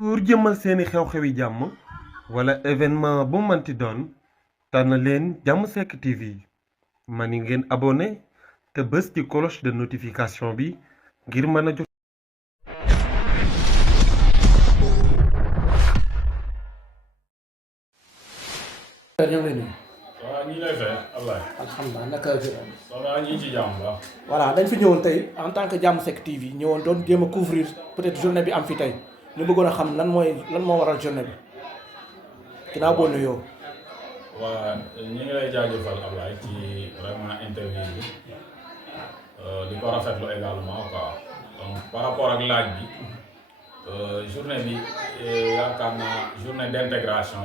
pour jëmmal seeni xew-xewi jàmm wala événement bu manti doon tànn leen Jàmm Seck TV mani ngeen abonné te bës ci cloche de notification bi ngir mën a jot. ñoo ngi lay nuyu. waaw ñu ngi lay fay Ablaye. alhamdulilah naka ça va ñu ngi ci jàmm ba. voilà dañ fi ñëwoon tey en tant que Jàmm Seck TV ñëwoon doon jéem a couvrir peut-être journée bi am fi tey ñu bëggoon a xam lan moo waral journée bi ginnaaw boo nuyoo. waa ñu ngi lay jaajëfal Ablaye ci vraiment interview bi di ko rafetlu également quoi donc par rapport ak laaj bi journée bi yaakaar naa journée d'intégration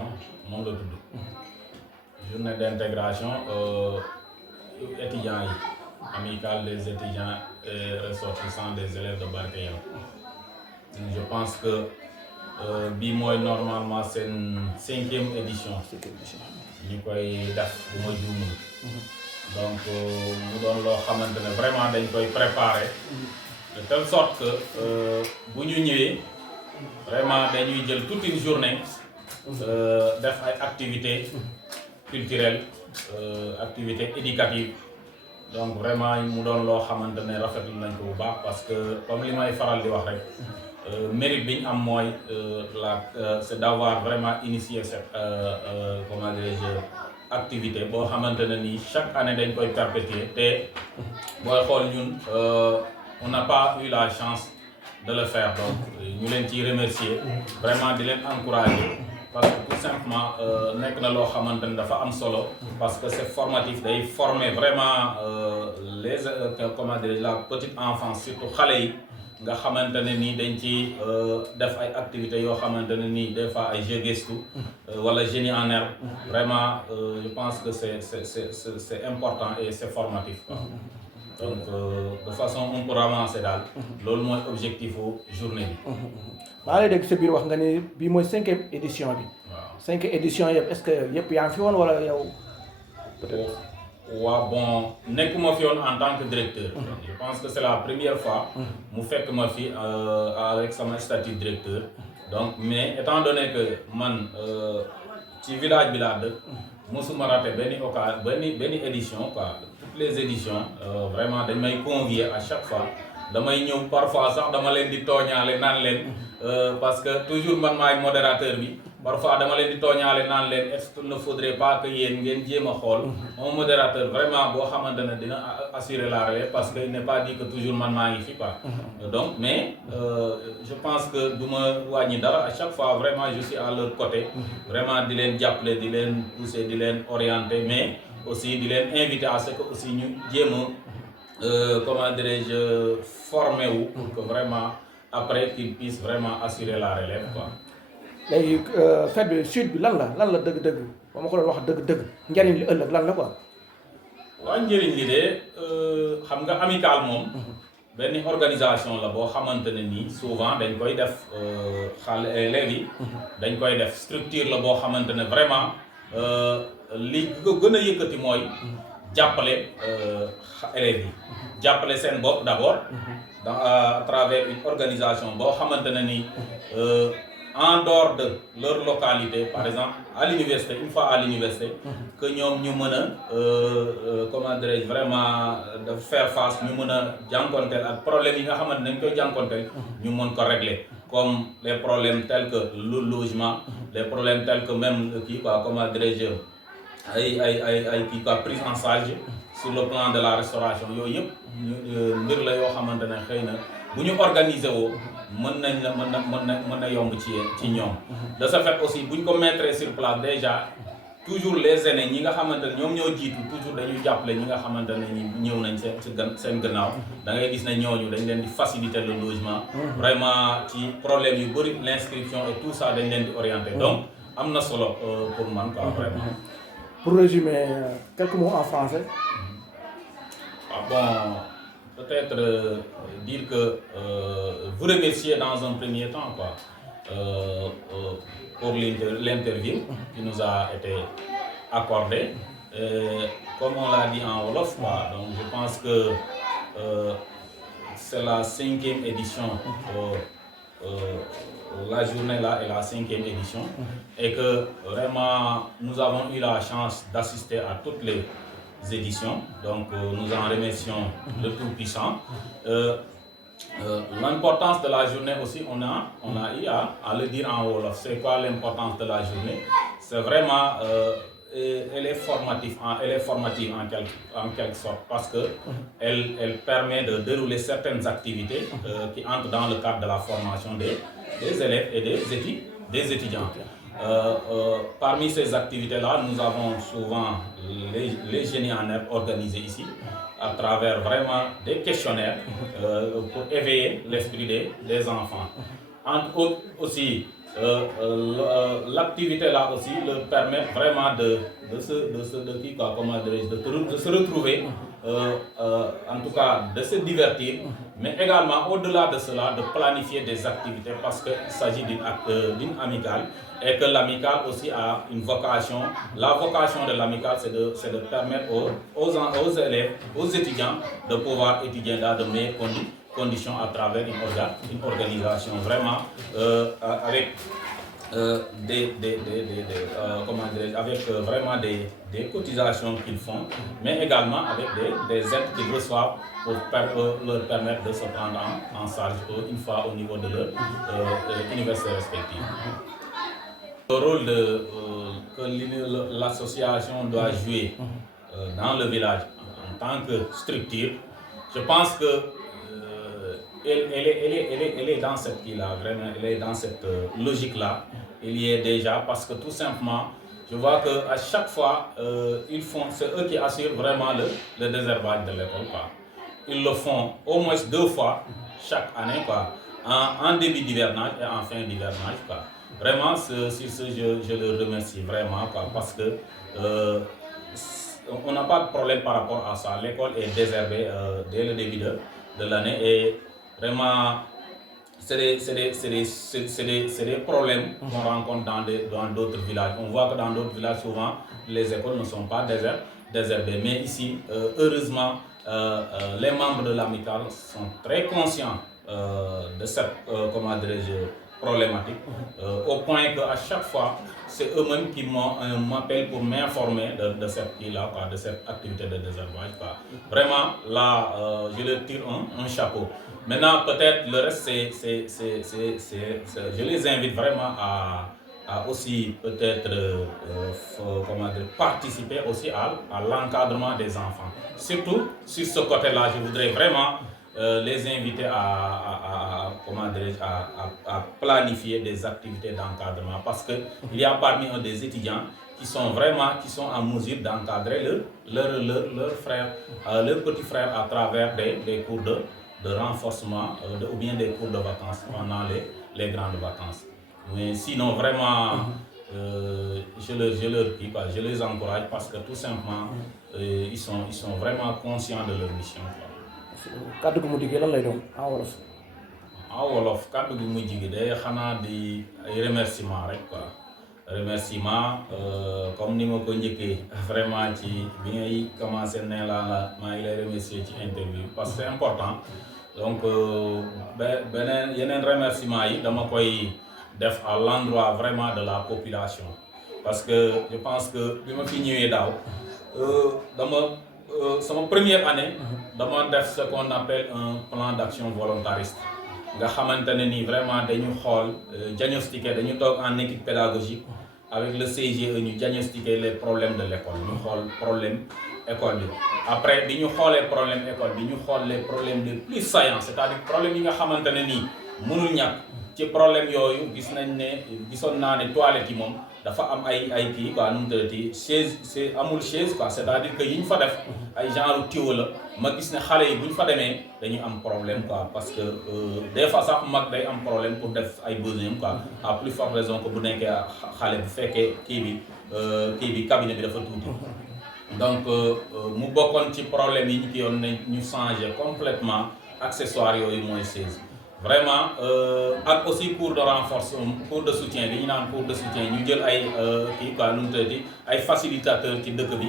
moom la tudd. journée d'intégration étudiants yi amicale des étudiants et ressortissants des élèves de Barkédji. Je pense que bii mooy normalement seen 5e édition ñu koy def bu ma juumul donc mu doon loo xamante ne vraiment dañ koy préparer de telle sorte que bu ñu ñëwee vraiment dañuy jël toute une journée def ay activités culturelle activité éducative donc vraiment mu doon loo xamante ne rafetlu nañ ko bu baax parce que comme li may faral di wax rek mérite bi ñu am mooy c'est d'avoir vraiment initié cette comment dirais-je activité boo xamante ne nii chaque année dañ koy perpétuer te booy xool ñun on n'a pas eu la chance de le faire donc ñu leen ciy remercier vraiment di leen encourager parce que tout simplement nekk na loo xamante ne dafa am solo parce que c'est formatif day former vraiment les comment dire la petite enfance surtout xale yi nga xamante ne nii dañ ci def ay activités yoo xamante ne nii des fois ay jeux gestu wala génie en herbe vraiment je pense que c'est important et c'est formatif quoi. Donc de façon on peut ramasser daal loolu mooy objectif journée bi. maa lay dégg sa biir wax nga ni bii mooy 5e édition bi. waaw 5 édition yëpp est-ce que yëpp yaa ngi fi woon wala yow peut-être. waaw bon nekkuma fi woon en tant que directeur. Je pense que c'est la première fois. mu fekk ma fi avec sama statut directeur. donc mais étant donné que man ci village bi laa dëkk. mosuma raté benn édition quoi toutes les éditions vraiment dañ may convier à chaque fois damay ñëw parfois sax dama leen di tooñaale naan leen parce que toujours man maay modérateur bi parfois dama leen di tooñaale naan leen est-ce qu'il ne faudrait pas que yéen ngeen jéem a xool un modérateur vraiment boo xamante ne dina assurer la relève parce que il n'est pas dit que toujours man maa ngi fi quoi donc mais je pense que du ma wàññi dara à chaque fois vraiment je suis à leur côté vraiment di leen jàppale di leen pousser di leen orienter mais aussi di leen inviter à ce que aussi ñu jéem a comment dirais-je former wu pour que vraiment après qu'ils puissent vraiment assurer la relève quoi. léegi fête bi suite bi lan la dëgg-dëgg ba ma ko doon wax dëgg-dëgg njariñ li ëllëg lan la quoi. waaw njëriñ li de xam nga amical moom. benn organisation la boo xamante ne nii souvent dañ koy def xale élèves yi. dañ koy def structure la boo xamante ne vraiment li ko gën a yëkkati mooy. jàppale élèves yi. jàppale seen bopp d'abord. à travers une organisation boo xamante ne nii. en dehors de leur localité par exemple à l'université une fois à l'université que ñoom ñu mën a comment dirais-je vraiment de faire face ñu mën a jànkonteel ak problèmes yi nga xamante ne dañ koy jànkonteel ñu mën ko régler comme les problèmes tels que le logement les problèmes tels que même kii quoi comment dirais-je ay kii quoi prise en charge sur le plan de la restauration yooyu yëpp mbir la yoo xamante ne xëy na bu ñu organiser woo mën na yomb ci ñoom de ce fait aussi bu ñu ko mettre sur place déjà toujours les aînés ñi nga xamante ne ñoom ñoo jiitu toujours dañuy jàppale ñi nga xamante ne ñi ñëw nañ seen gannaaw da ngay gis ne ñooñu dañ leen di faciliter le logement vraiment ci problème yu bëri l'inscription et tout ça dañ leen di orienter donc am na solo pour man quoi vraiment. Pour résumer quelques mots en français. Bon peut-être dire que vous remercier dans un premier temps quoi pour l'interview qui nous a été accordée comme on l'a dit en wolof quoi donc je pense que c'est la 5e édition la journée là est la 5e édition et que vraiment nous avons eu la chance d'assister à toutes les éditions. Donc nous en remercions le Tout-Puissant. L'importance de la journée aussi, on a eu à le dire en Wolof. C'est quoi l'importance de la journée? C'est vraiment, elle est formative en quelque sorte parce que elle permet de dérouler certaines activités qui entrent dans le cadre de la formation des élèves et des étudiants. Parmi ces activités-là, nous avons souvent les génies en herbe organisés ici à travers vraiment des questionnaires pour éveiller l'esprit des enfants. Entre autres aussi, l'activité là aussi leur permet vraiment de se retrouver, en tout cas de se divertir, mais également au-delà de cela de planifier des activités parce qu'il s'agit d'une amicale et que l'amicale aussi a une vocation. La vocation de l'amicale c'est de permettre aux élèves, aux étudiants de pouvoir étudier dans de meilleures conditions à travers une organisation vraiment avec vraiment des cotisations qu'ils font, mais également avec des aides qu'ils reçoivent pour leur permettre de se prendre en charge une fois au niveau de leur université respective. Le rôle que l'association doit jouer dans le village en tant que structure, je pense que elle est dans cette là, vraiment, elle est dans cette logique-là. Il y est déjà parce que tout simplement, je vois qu'à chaque fois, c'est eux qui assurent vraiment le désherbage de l'école. Ils le font au moins 2 fois chaque année, en début d'hivernage et en fin d'hivernage. Vraiment, sur ce, je le remercie vraiment parce que on n'a pas de problème par rapport à ça. L'école est désherbée dès le début de l'année et vraiment, c'est des problèmes qu'on rencontre dans d'autres villages. On voit que dans d'autres villages, souvent, les écoles ne sont pas désherbées. Mais ici, heureusement, les membres de l'amicale sont très conscients de cette problématique, au point qu'à chaque fois, c'est eux-mêmes qui m'appellent pour m'informer de cette de cette activité de désherbage. Vraiment, là, je leur tire un chapeau. Maintenant, peut-être le reste, je les invite vraiment à aussi peut-être participer aussi à l'encadrement des enfants. Surtout sur ce côté-là, je voudrais vraiment les inviter à planifier des activités d'encadrement parce qu'il y a parmi eux des étudiants qui sont en mesure d'encadrer leurs frères, leurs petits frères à travers des cours de renforcement ou bien des cours de vacances pendant les grandes vacances. Mais sinon, vraiment, je les encourage parce que tout simplement, ils sont vraiment conscients de leur mission. Kaddu gu mujj gi lan lay doon en wolof. En wolof kaddu gu mujj gi day xanaa di ay remerciement rek remerciement comme ni ma ko njëkkee vraiment ci bi ngay commencé ne maa ngi lay remercier ci interview parce que c'est important donc yeneen remerciement yi dama koy def à l'endroit vraiment de la population parce que je pense que bi ma fi ñëwee daaw sama première année dama def ce qu'on appelle un plan d'action volontariste nga xamante ne ni vraiment dañu xool diagnostiquer dañu toog en équipe pédagogique avec le CGE ñu diagnostiquer les problèmes de l'école ñu xool problème école bi après bi ñu xoolee problème école bi ñu xool les problèmes les plus saillants c'est-à-dire problème yi nga xamante ne nii mënul ñàkk ci problème yooyu gisoon naa ne toilette yi moom dafa am ay kii nu mu tëddati chaise amul chaise c'est-à-dire que yi ñu fa def ay genre tuyau la ma gis ne xale yi bu ñu fa demee dañuy am problème parce que des fois sax mag day am problème pour def ay besoins à plus forte raison que bu nekkee xale bu fekkee kii bi cabinet bi dafa tuuti donc mu bokkoon ci problème yi ñu ki yoon ne ñu changer complètement accessoires yooyu mooy chaise vraiment ak aussi cours de renforcement cours de soutien li ñu naan cours de soutien ñu jël ay nu mu tëddati ay facilitateurs ci dëkk bi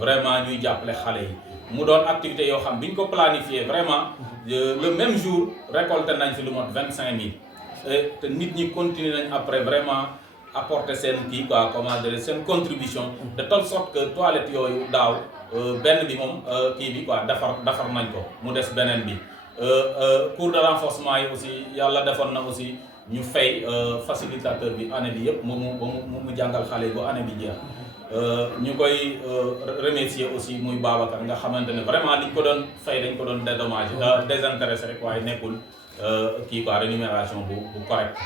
vraiment ñuy jàppale xale yi mu doon activité yoo xam bi ñu ko planifié vraiment le même jour récolté nañ fi lu mot 25000 te nit ñi continuer nañ après vraiment apporter seen kii quoi comment dire seen contribution de telle sorte que toilette yooyu daaw benn bi moom kii bi quoi defar nañ ko mu des beneen bi cours de renforcement yi aussi yàlla defoon na aussi ñu fay facilitateur bi année bi yëpp mu jàngal xale yi ba année bi jeex ñu koy remercier aussi muy Babacar nga xamante ne vraiment liñ ko doon fay dañ ko doon dédommagé désintéressé rek waaye nekkul kii quoi rémunération bu correct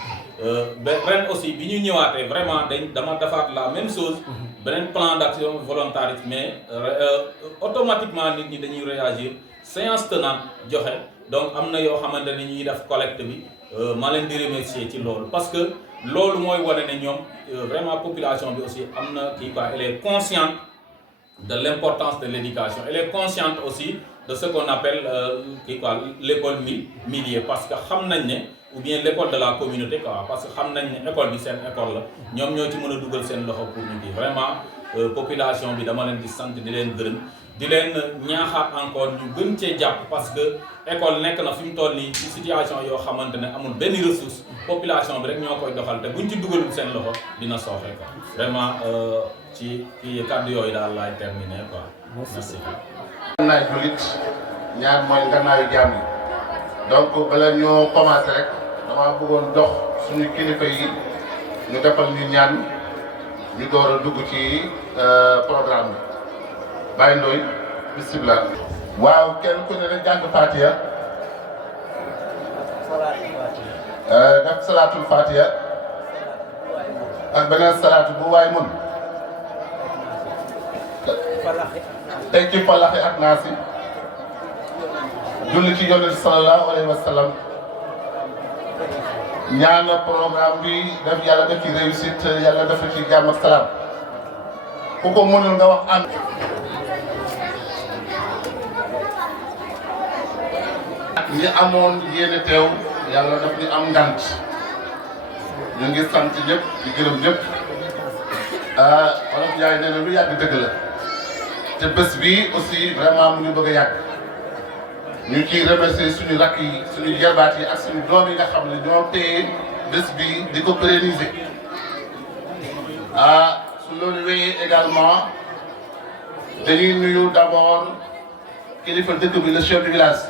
ren aussi bi ñu ñëwaatee vraiment dama defaat la même chose beneen plan d'action volontariste mais automatiquement nit ñi dañuy réagir séance tenante joxe donc am na yoo xamante ne ñuy def collecte bi ma leen di remercier ci loolu parce que loolu mooy wane ne ñoom vraiment population bi aussi am na kii quoi elle est consciente de l'importance de l'éducation elle est consciente aussi de ce qu'on appelle kii quoi l'école milieu parce que xam nañ ne ou bien l'école de la communauté quoi parce que xam nañ ne école bi seen école la ñoom ñoo ci mën a dugal seen loxo pour ñu kii vraiment population bi dama leen di sant di leen gërëm di leen ñaaxaat encore ñu gën cee jàpp parce que école nekk na fi mu toll nii ci situation yoo xamante ne amul benn ressource population bi rek ñoo koy doxal te buñ ci dugalul seen loxo dina sooxee quoi vraiment ci kii kàddu yooyu daal laay terminer quoi merci. ngannaayu jullit ñaar mooy ngannaayu jaam yi donc bala ñoo commencé rek dama bëggoon dox suñu kilifa yi ñu defal ñu ñaan ñu door a dugg ci programme bi Baye Ndoye bismillah. waaw kenn ku ne rek jàng Fatiha def salaatul Fatiha ak beneen salaatu bu waay mun teg ci falaxi ak naasi julli ci yonent sallallahu alayhi wa sallam ñaan programme bi def yàlla def ci réussite yàlla def ci jàmm ak salaam ku ko mënul nga wax am ñi amoon yéene teew yàlla daf ñu am ngant ñu ngi sant ñëpp di gërëm ñëpp Wolof Njaay nee na lu yàgg dëgg la te bés bi aussi vraiment mu ngi bëgg a yàgg ñu ciy remercier suñu rakk yi suñu jarbaat yi ak suñu doom yi nga xam ne ñoo téye bés bi di ko pérenniser su loolu wéyee également dañuy nuyu d'abord kilifa dëkk bi le chef du village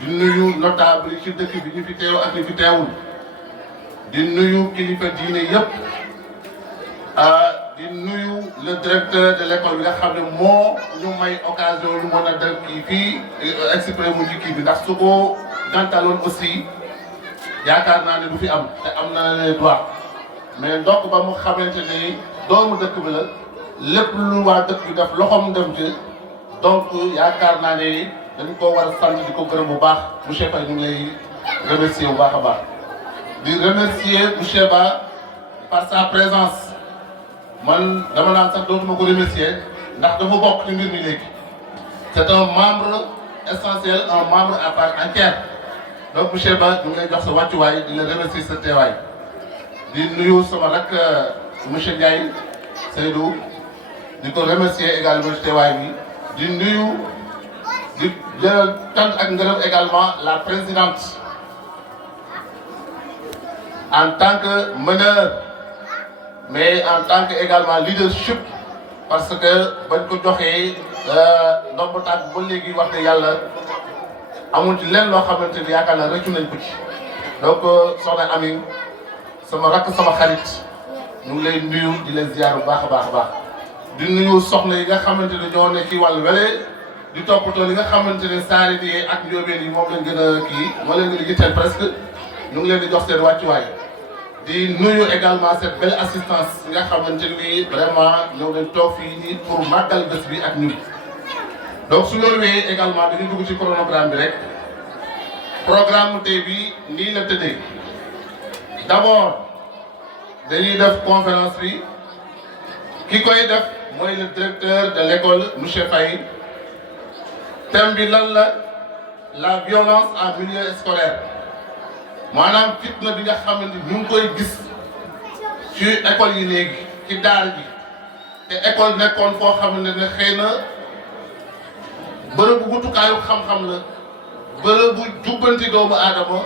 di nuyu notable yi ci dëkk bi ñu fi teew ak ñu fi teewul di nuyu kilifa diine yëpp di nuyu le directeur de l'école bi nga xam ne moo ñu may occasion ñu mën a def kii fii exprimer mu ci kii bi ndax su ko gàntaloon aussi yaakaar naa ne du fi am te am na les droits mais donc ba mu xamante ni doomu dëkk bi la lépp lu waa dëkk bi def loxoom dem ci donc yaakaar naa ne dañ ko war a sant di ko gërëm bu baax monsieur Faye ñu ngi lay remercier bu baax a baax di remercier monsieur Ba par sa présence man dama naan sax dootuma ko remercier ndax dafa bokk ci mbir mi léegi c'est un membre essentiel un membre à part entière donc monsieur Ba ñu ngi lay jox sa wàccuwaay di la remercier sa teewaay di nuyu sama rak monsieur Ndiaye Seydou di ko remercier également ci teewaay bi di nuyu di jël tant ak ngërëm également la présidente en tant que meneur mais en tant que également leadership parce que bañ ko joxee ndomb tànk ba léegi wax ne yàlla amul ci lenn loo xamante ni yaakaar naa rëccu nañ ko ci donc soxna Ami sama rakk sama xarit ñu ngi lay nuyu di leen ziar bu baax a baax a baax di nuyu soxna yi nga xamante ne ñoo ne ci wàllu wele di toppatoo li nga xamante ne saari yi ak njóobeen yi moom lañ gën a kii moo leen gën a jiital presque ñu ngi leen di jox seen wàccuwaay di nuyu également cette belle assistance nga xamante ni vraiment ñoo leen toog fii nii pour màggal bés bi ak ñun. donc su loolu wéyee également dañuy dugg ci chronogramme bi rek programme tey bi nii la tëddee d'abord dañuy def conférence bi ki koy def mooy le directeur de l'école monsieur Faye. thème bi lan la violence en milieu scolaire maanaam fitna bi nga xamante ni ñu ngi koy gis ci école yi léegi ci daara ji te école nekkoon foo xamante ne xëy na bërëbu wutukaayu xam-xam la bërëbu jubbanti doomu aadama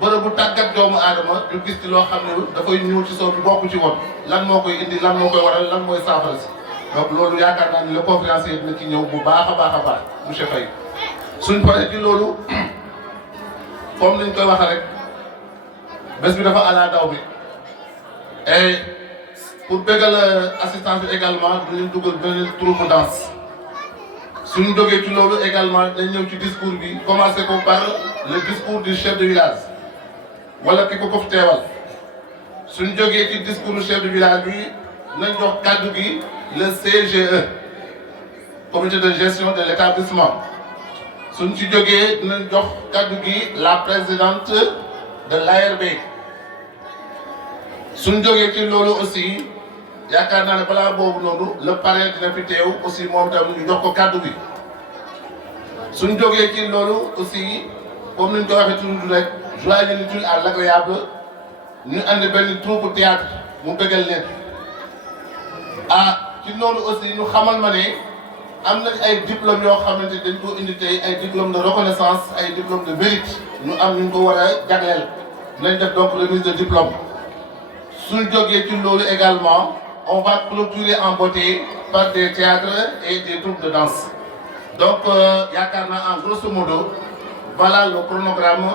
bërëbu tàggat doomu aadama ñu gis ci loo xam ne dafay ñëw ci soow bi bokku ci woon lan moo koy indi lan moo koy waral lan mooy saafara si donc loolu yaakaar naa ni le conférencier dina ci ñëw bu baax a baax monsieur Faye suñ paree ci loolu comme niñ koy waxee rek bés bi dafa ala daw bi et pour bégal assistance bi également dinañ dugal beneen troupe danse suñu jógee ci loolu également dañ ñëw ci discours bi commencé ko par le discours du chef de village wala ki ko fi teewal suñu jógee ci discours du chef de village bi nañ jox kàddu gi le CGE comité de gestion de l'établissement suñ ci jógee dinañ jox kàddu gi la présidente de l'ARB suñ jógee ci loolu aussi yaakaar naa ne balaa boobu noonu le parrain dina fi teew aussi moom tam ñu jox ko kàddu bi suñ jógee ci loolu aussi comme ni ñu ko waxee toujours rek joyeux l'utile à l'agréable ñu andi benn troupe théâtre mu bëggal leen ci loolu aussi ñu xamal ma ne am nañ ay diplômes yoo xamante dañ ko indi tey ay diplômes de reconnaissance ay diplômes de mérite ñu am ñu ko war a jagleel nañ def donc remise de diplôme suñ jógee ci loolu également on va clôturer en beauté par des théâtres et des troupes de danse donc yaakaar naa en grosso modo voilà le chronogramme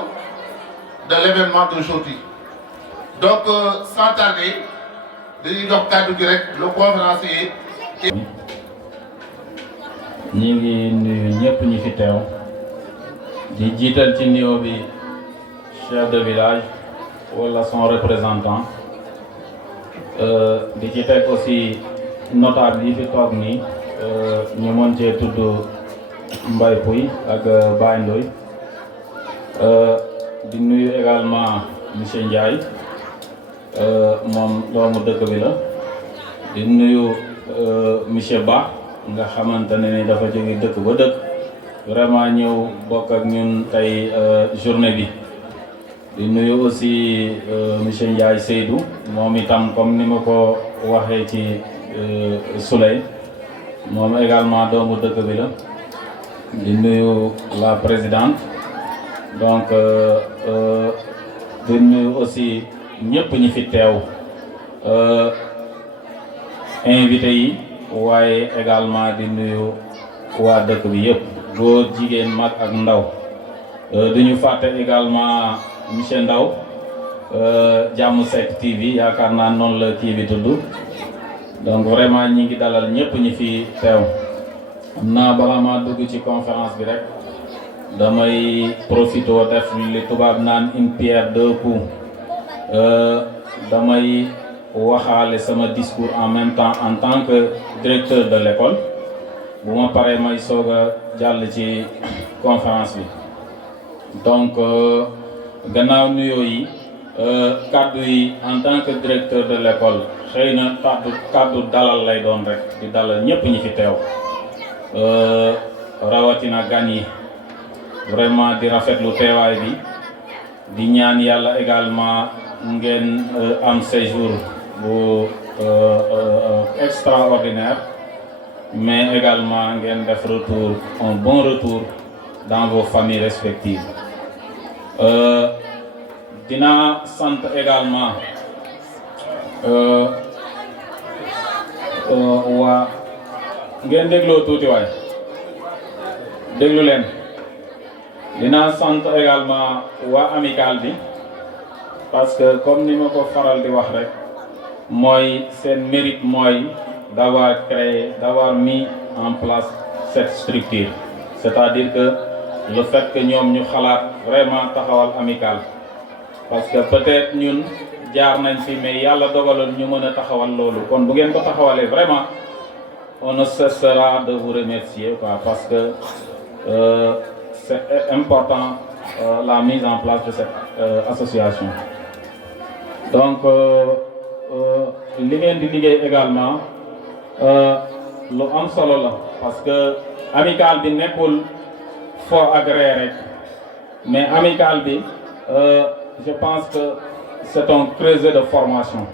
de l'événement d'aujourd'hui donc sans tarder dañuy jox kàddu gi rek le conférencier. ñi ngi nuyu ñëpp ñi fi teew di jiital ci nuyoo bi chef de village wala son représentant di ci teg aussi notable yi fi toog nii ñu mën cee tudd Mbaye Pouy ak Baye Ndoye di nuyu également monsieur Ndiaye moom doomu dëkk bi la di nuyu monsieur Ba nga xamante ne ni dafa jóge dëkk ba dëkk vraiment ñëw bokk ak ñun tey journée bi di nuyu aussi monsieur Ndiaye Seydou moom itam comme ni ma ko waxee ci Souley moom également doomu dëkk bi la di nuyu la présidente donc di nuyu aussi ñëpp ñi fi teew invité yi waaye également di nuyu waa dëkk bi yëpp góor jigéen mag ak ndaw du ñu fàtte également monsieur Ndaw Jàmm Seck TV yaakaar naa noonu la kii bi tudd donc vraiment ñi ngi dalal ñëpp ñi fi teew am naa balaa maa dugg ci conférence bi rek damay profité def li tubaab naan une pierre deux coups damay waxaale sama discours en même temps en tant que directeur de l'école bu ma paree may soog a jàll ci conférence bi donc gannaaw nuyoo yi kaddu yi en tant que directeur de l'école xëy na kaddu dalal lay doon rek di dalal ñëpp ñi fi teew rawatina gan yi vraiment di rafetlu teewaay bi di ñaan yàlla également ngeen am séjour bu extraordinaire mais également ngeen def retour un bon retour dans vos familles respectives dina sant également waa ngeen dégloo tuuti waay déglu leen dina sant également waa amical bi parce que comme ni ma ko faral di wax rek mooy seen mérite mooy d'avoir créé d'avoir mis en place cette structure c'est-à-dire que le fait que ñoom ñu xalaat vraiment taxawal amical parce que peut-être ñun jaar nañ fi mais yàlla dogaloon ñu mën a taxawal loolu kon bu ngeen ko taxawalee vraiment on ne cessera de vous remercier quoi parce que c'est important la mise en place de cette association donc li ngeen di liggéey également lu am solo la parce que amical bi nekkul fo agréé rek mais amical bi je pense que c'est un creuset de formation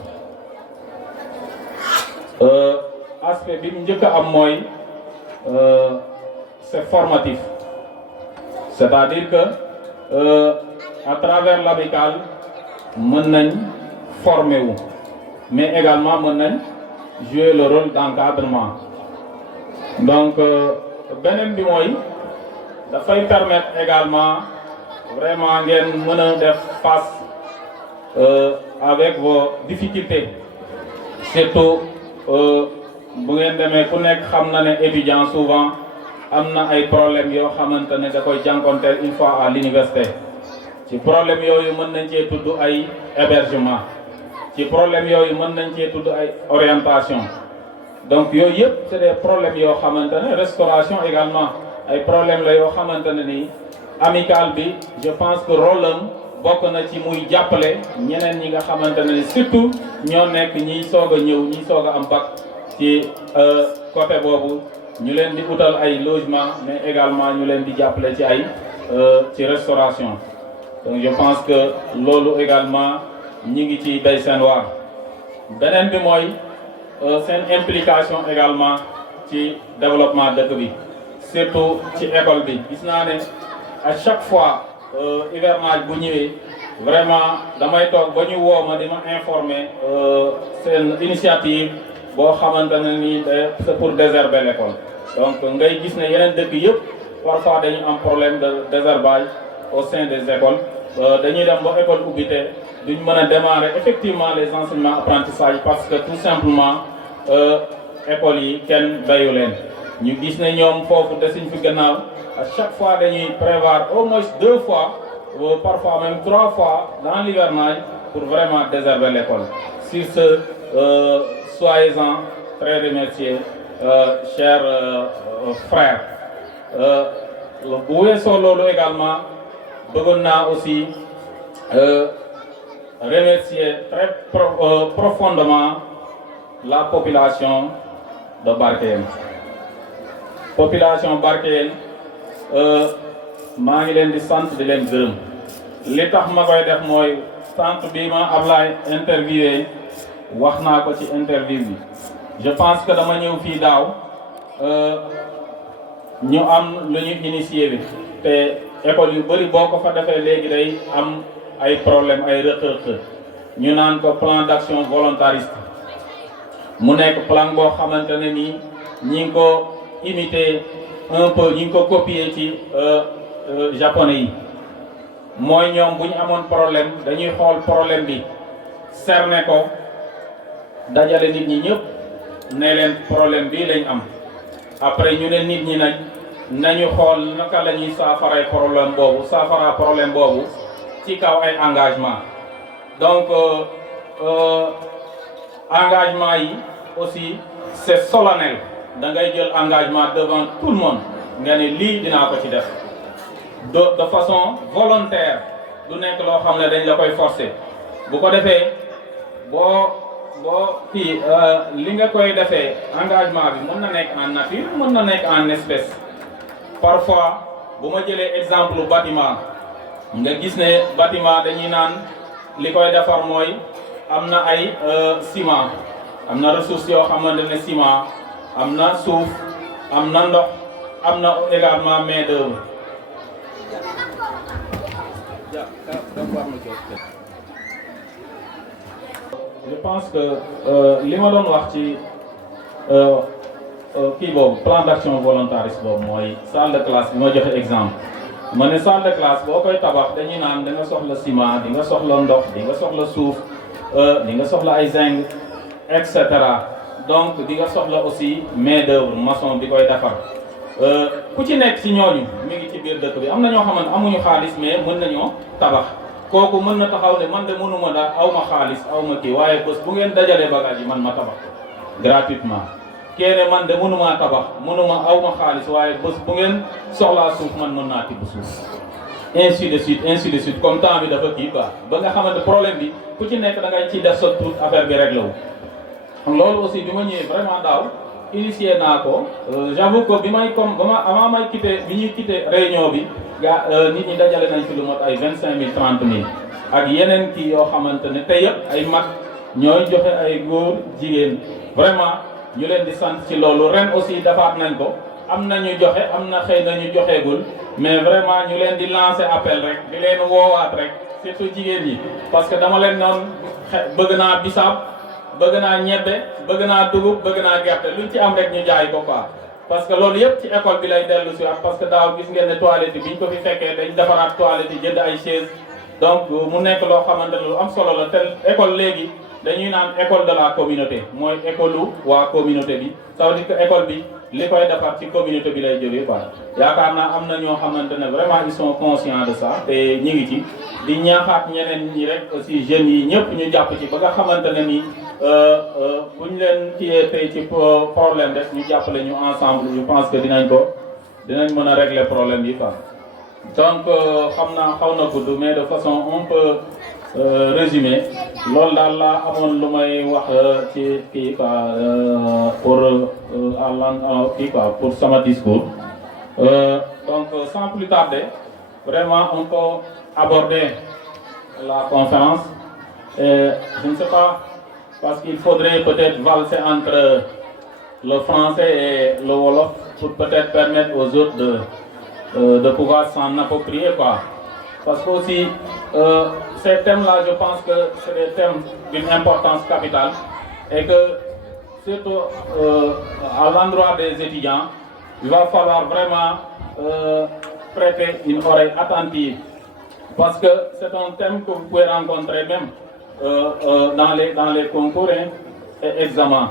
aspect bi njëkk a am mooy c'est formatif c'est-à-dire que à travers l'amicale mën nañ former wu mais également mën nañ jouer le rôle d'encadrement donc beneen bi mooy dafay permettre également vraiment ngeen mën a def face avec vos difficultés surtout bu ngeen demee ku nekk xam na ne étudiant souvent am na ay problèmes yoo xamante ne da koy jànkonteel une fois à l'université ci problème yooyu mën nañ cee tudd ay hébergement ci problème yooyu mën nañ cee tudd ay orientation donc yooyu yëpp c'est des problèmes yoo xamante ne restauration également ay problème la yoo xamante ne ni amicale bi je pense que rôle am bokk na ci muy jàppale ñeneen ñi nga xamante ne ni surtout ñoo nekk ñiy soog a ñëw ñiy soog a am bac ci côté boobu ñu leen di utal ay logement mais également ñu leen di jàppale ci ay ci restauration donc je pense que loolu également ñi ngi ci bay seen waar beneen bi mooy seen implication également ci développement dëkk bi surtout ci école bi gis naa ne à chaque fois hivernage bu ñëwee vraiment damay toog ba ñu woo ma di ma informer seen initiative boo xamante ne ni c'est pour désherber l'école donc ngay gis ne yeneen dëkk yëpp parfois dañu am problème de désherbage au sein des écoles dañuy dem ba école ubbite duñ mën a démarrer effectivement les enseignements apprentissages parce que tout simplement écoles yi kenn bayu leen ñu gis ne ñoom foofu desuñ fi gannaaw à chaque fois dañuy prévoir au moins 2 fois parfois même 3 fois dans l'hivernage pour vraiment désherber l'école sur ce soyez-en très remerciés chers frères bu weesoo loolu également bëggoon naa aussi remercier très profondément la population de Barkéyène population Barkéyène maa ngi leen di sant di leen gërëm li tax ma koy def mooy sant bi ma Ablaye interviewé wax naa ko ci interview bi je pense que dama ñëw fii daaw ñu am lu ñu initié bi te école yu bëri boo ko fa defee léegi day am ay problème ay rëq-rëq ñu naan ko plan d'action volontariste mu nekk plan boo xamante ne nii ñi ngi ko imité un peu ñi ngi ko copier ci japonais yi mooy ñoom bu ñu amoon problème dañuy xool problème bi cerner ko dajale nit ñi ñëpp ne leen problème bii lañ am après ñu ne nit ñi nag nañu xool naka la ñuy saafaray problème boobu ci kaw ay engagement donc engagement yi aussi c'est solennel da ngay jël engagement devant tout le monde nga ne lii dinaa ko ci def de façon volontaire du nekk loo xam ne dañ la koy forcer bu ko defee boo fii li nga koy defee engagement bi mën na nekk en nature mën na nekk en espèce parfois bu ma jëlee exemple bâtiment nga gis ne bâtiment dañuy naan li koy defar mooy am na ay ciment am na ressources yoo xamante ne ciment am na suuf am na ndox am na également main d'œuvre je pense que li ma doon wax ci kii boobu plan d'action volontariste boobu mooy salle de classe bi ma joxe exemple ma ne salle de classe boo koy tabax dañuy naan da nga soxla ciment di nga soxla ndox di nga soxla suuf di nga soxla ay zinc et cetera donc di nga soxla aussi main d'œuvre maçon bi koy defar ku ci nekk ci ñooñu mi ngi ci biir dëkk bi am na ñoo xamante amuñu xaalis mais mën nañoo tabax kooku mën na taxaw ne man de mënuma daal aw ma xaalis aw ma kii waaye bés bu ngeen dajalee bagage yi man ma tabax ko gratuitement keene man de mënumaa tabax mënuma aw ma xaalis waaye bés bu ngeen soxlaa suuf man mën naa tibb suuf ainsi de suite comme temps bi dafa kii quoi ba nga xamante problème bi ku ci nekk da ngay ciy def sa tout affaire bi réglé wu loolu aussi bi ma ñëwee vraiment daaw initié naa ko j'avoue que bi may comme avant may quitté bi ñuy quitté réunion bi nit ñi dajale nañ fi lu mot ay 25 000 30 000 ak yeneen kii yoo xamante ne tey yëpp ay mag ñooy joxe ay góor jigéen vraiment ñu leen di sant ci loolu ren aussi defaat nañ ko am na ñu joxe am na xëy na ñu joxeegul mais vraiment ñu leen di lancer appel rek di leen woowaat rek surtout jigéen ñi parce que dama leen noon bëgg naa bisaab bëgg naa ñebbe bëgg naa dugub bëgg naa gerte luñ ci am rek ñu jaay ko quoi parce que loolu yëpp ci école bi lay dellu si waat parce que daaw gis ngeen ne toilette bi ñu ko fi fekkee dañ defaraat toilette yi jënd ay chaise donc mu nekk loo xamante ne lu am solo la te école léegi dañuy naan école de la communauté mooy école waa communauté bi ça veut dire que école bi li koy defar ci communauté bi lay jógee quoi yaakaar naa am na ñoo xamante ne vraiment ils sont conscients de ça te ñi ngi ci di ñaaxaat ñeneen ñi rek aussi jeunes yi ñëpp ñu jàpp ci ba nga xamante ne ni bu ñu leen kiyee tey ci problème rek ñu jàppale ñu ensemble je pense que dinañ mën a régler problème yi quoi donc xam naa xaw na gudd mais de façon un peu résumé loolu daal laa amoon lu may wax ci kii quoi pour kii quoi pour sama discours donc sans plus tarder vraiment on peut aborder la conférence et je ne sais pas parce qu'il faudrait peut-être valser entre le français et le wolof pour peut-être permettre aux autres de pouvoir s'en approprier quoi parce que aussi ces thèmes-là je pense que c'est des thèmes d'une importance capitale et que surtout à l'endroit des étudiants il va falloir vraiment prêter une oreille attentive parce que c'est un thème que vous pouvez rencontrer même dans les concours et examens.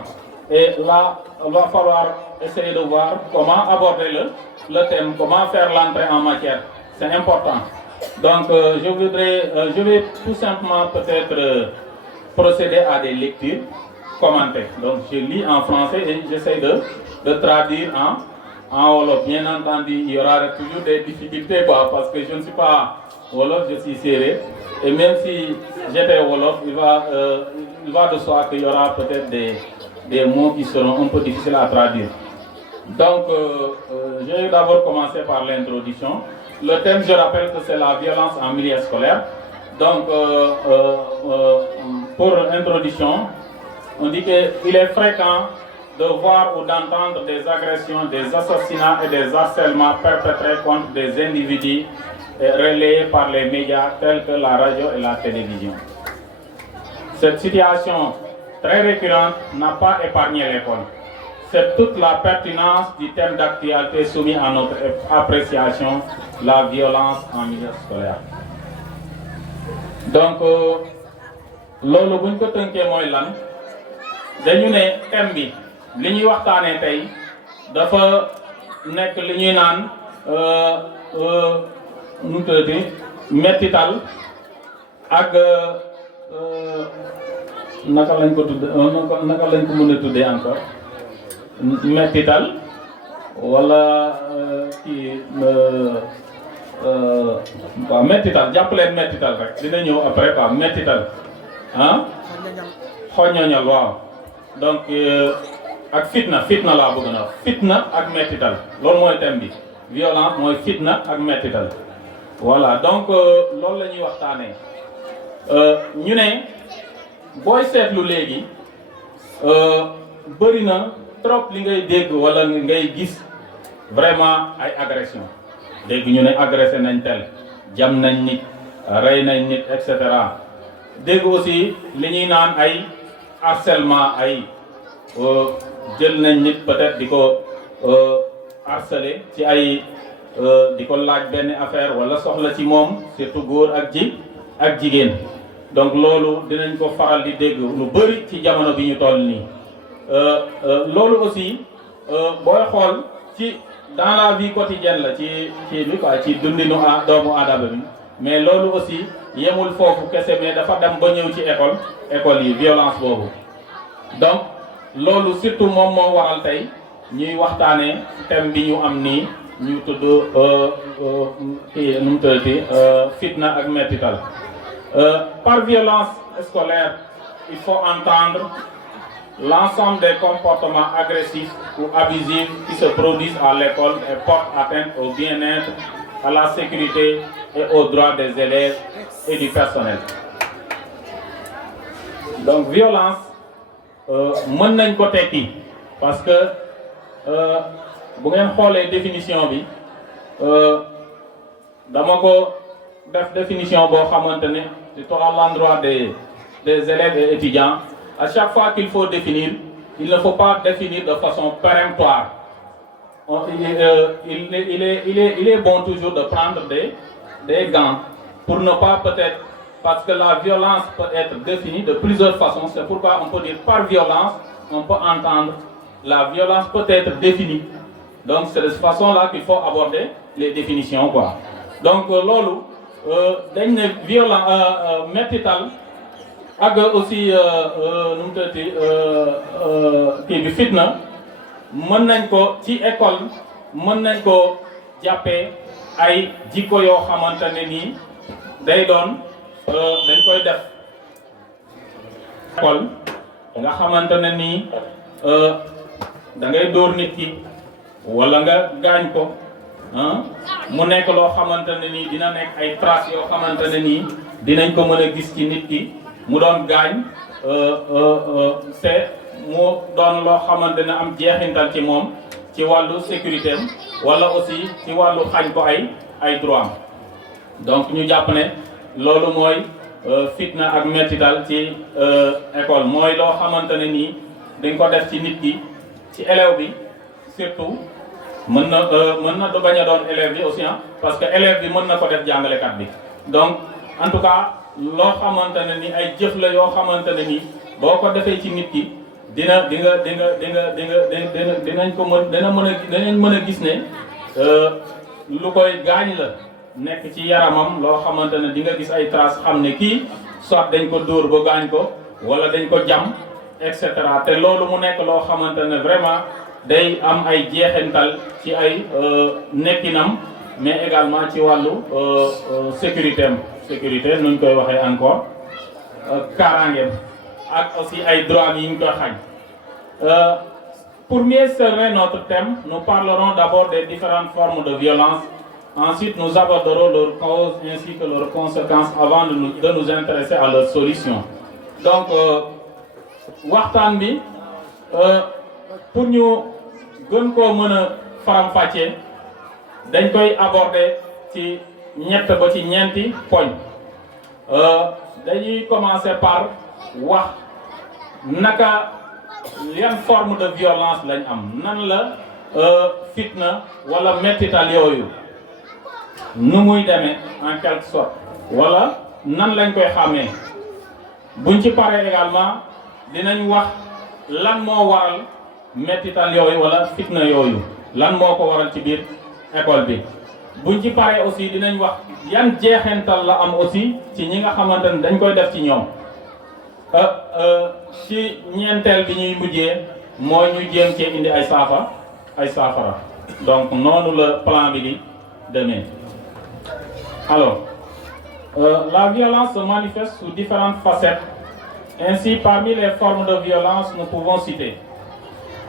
Et là, il va falloir essayer de voir comment aborder le thème, comment faire l'entrée en matière. C'est important. Donc, je vais tout simplement peut-être procéder à des lectures commentées. Donc, je lis en français et j'essaie de traduire en wolof. Bien entendu, il y aura toujours des difficultés quoi, parce que je ne suis pas wolof, je suis sérère. Et même si j'étais wolof, il va de soi qu'il y aura peut-être des mots qui seront un peu difficiles à traduire. Donc, je vais d'abord commencer par l'introduction. Le thème, je rappelle que c'est la violence en milieu scolaire. Donc, pour introduction, on dit qu'il est fréquent de voir ou d'entendre des agressions, des assassinats et des harcèlements perpétrés contre des individus relayés par les médias tels que la radio et la télévision. Cette situation très récurrente n'a pas épargné l'école. C'est toute la pertinence du thème d'actualité soumis à notre appréciation, la violence en milieu scolaire. Donc, loolu buñ ko tënkee mooy lan dañu ne thème bi li ñuy waxtaanee tey dafa nekk li ñuy naan nu mu tuddati mettital ak naka lañ ko tudde naka lañ ko mën a tuddee encore mettital wala kii waaw mettital jàpp leen mettital rek dina ñëw après quoi mettital ah xoñoñal waaw donc ak fitna laa bëgg na wax fitna ak mettital loolu mooy thème bi violence mooy fitna ak mettital voilà donc loolu la ñuy waxtaanee ñu ne booy seetlu léegi bëri na trop li ngay dégg wala ngay gis vraiment ay agression dégg ñu ne agressé nañ tel jam nañ nit rey nañ nit et cetera dégg aussi li ñuy naan ay harcèlement ay jël nañ nit peut-être di ko harceler ci ay di ko laaj benn affaire wala soxla ci moom surtout góor ak jigéen donc loolu dinañ ko faral di dégg lu bari ci jamono bi ñu toll nii loolu aussi booy xool ci dans la vie quotidienne la ci bi quoi ci dundinu doomu aadama bi mais loolu aussi yemul foofu kese mais dafa dem ba ñëw ci école yi violence boobu donc loolu surtout moom moo waral tey ñuy waxtaanee thème bi ñu am nii ñu tudd kii nu mu tuddati fitna ak mettital par violence scolaire il faut entendre l'ensemble des comportements agressifs ou abusifs qui se produisent à l'école et portent atteinte au bien-être, à la sécurité et aux droits des élèves et du personnel. Donc violence mën nañ ko tekki parce que bu ngeen xoolee définition bi dama ko def définition boo xamante ne surtout à l'endroit des élèves et étudiants. À chaque fois qu'il faut définir, il ne faut pas définir de façon péremptoire. Il est bon toujours de prendre des gants pour ne pas peut-être, parce que la violence peut être définie de plusieurs façons. C'est pourquoi on peut dire par violence, on peut entendre la violence peut être définie. Donc c'est de cette façon-là qu'il faut aborder les définitions, quoi. Donc loolu dañ ne violent mettital ak aussi nu mu tuddati kii bi fitna mën nañ ko ci école mën nañ ko jàppee ay jikko yoo xamante ne nii day doon dañ koy def école nga xamante ne nii da ngay dóor nit ki wala nga gaañ ko mu nekk loo xamante ne nii dina nekk ay traces yoo xamante ne nii dinañ ko mën a gis ci nit ki mu doon gaañ te mu doon loo xamante ne am jeexintal ci moom ci wàllu sécurité am wala aussi ci wàllu xañ ko ay droit am donc ñu jàpp ne loolu mooy fitna ak mettital ci école mooy loo xamante ne nii dañ ko def ci nit ki ci élève bi surtout mën na do bañ a doon élève bi aussi parce que élève bi mën na ko def jàngalekat bi donc en tout cas loo xamante ne ni ay jëf la yoo xamante ne ni boo ko defee ci nit ki dinañ ko dinañ mën a gis ne lu koy gaañ la nekk ci yaramam loo xamante ne di nga gis ay traces xam ne kii soit dañ ko dóor ba gaañ ko wala dañ ko jam et cetera te loolu mu nekk loo xamante ne vraiment day am ay jeexintal ci ay nekkinam mais également ci wàllu sécurité am sécurité nuñ koy waxee encore kaaraangeem ak aussi ay droits yi ñu koy xañ. Pour mieux cerner notre thème, nous parlerons d'abord des différentes formes de violence. Ensuite, nous aborderons leurs causes ainsi que leurs conséquences avant de nous intéresser à leurs solutions. Donc waxtaan bi pour ñu gën koo mën a faram-fàccee dañ koy aborder ci ñett ba ci ñeenti poñ dañuy commencer par wax naka yan forme de violence lañ am nan la fitna wala mettital yooyu nu muy demee en quelque sorte wala nan lañ koy xàmmee buñ ci paree également dinañ wax lan moo waral mettital yooyu wala fitna yooyu lan moo ko waral ci biir école bi buñ ci paree aussi dinañ wax yan jeexental la am aussi ci ñi nga xamante ne dañ koy def ci ñoom ci ñeenteel bi ñuy mujjee mooy ñu jéem cee indi ay saafara donc noonu la plan bi di demee. Alors la violence se manifeste sous différentes facettes. Ainsi, parmi les formes de violence, nous pouvons citer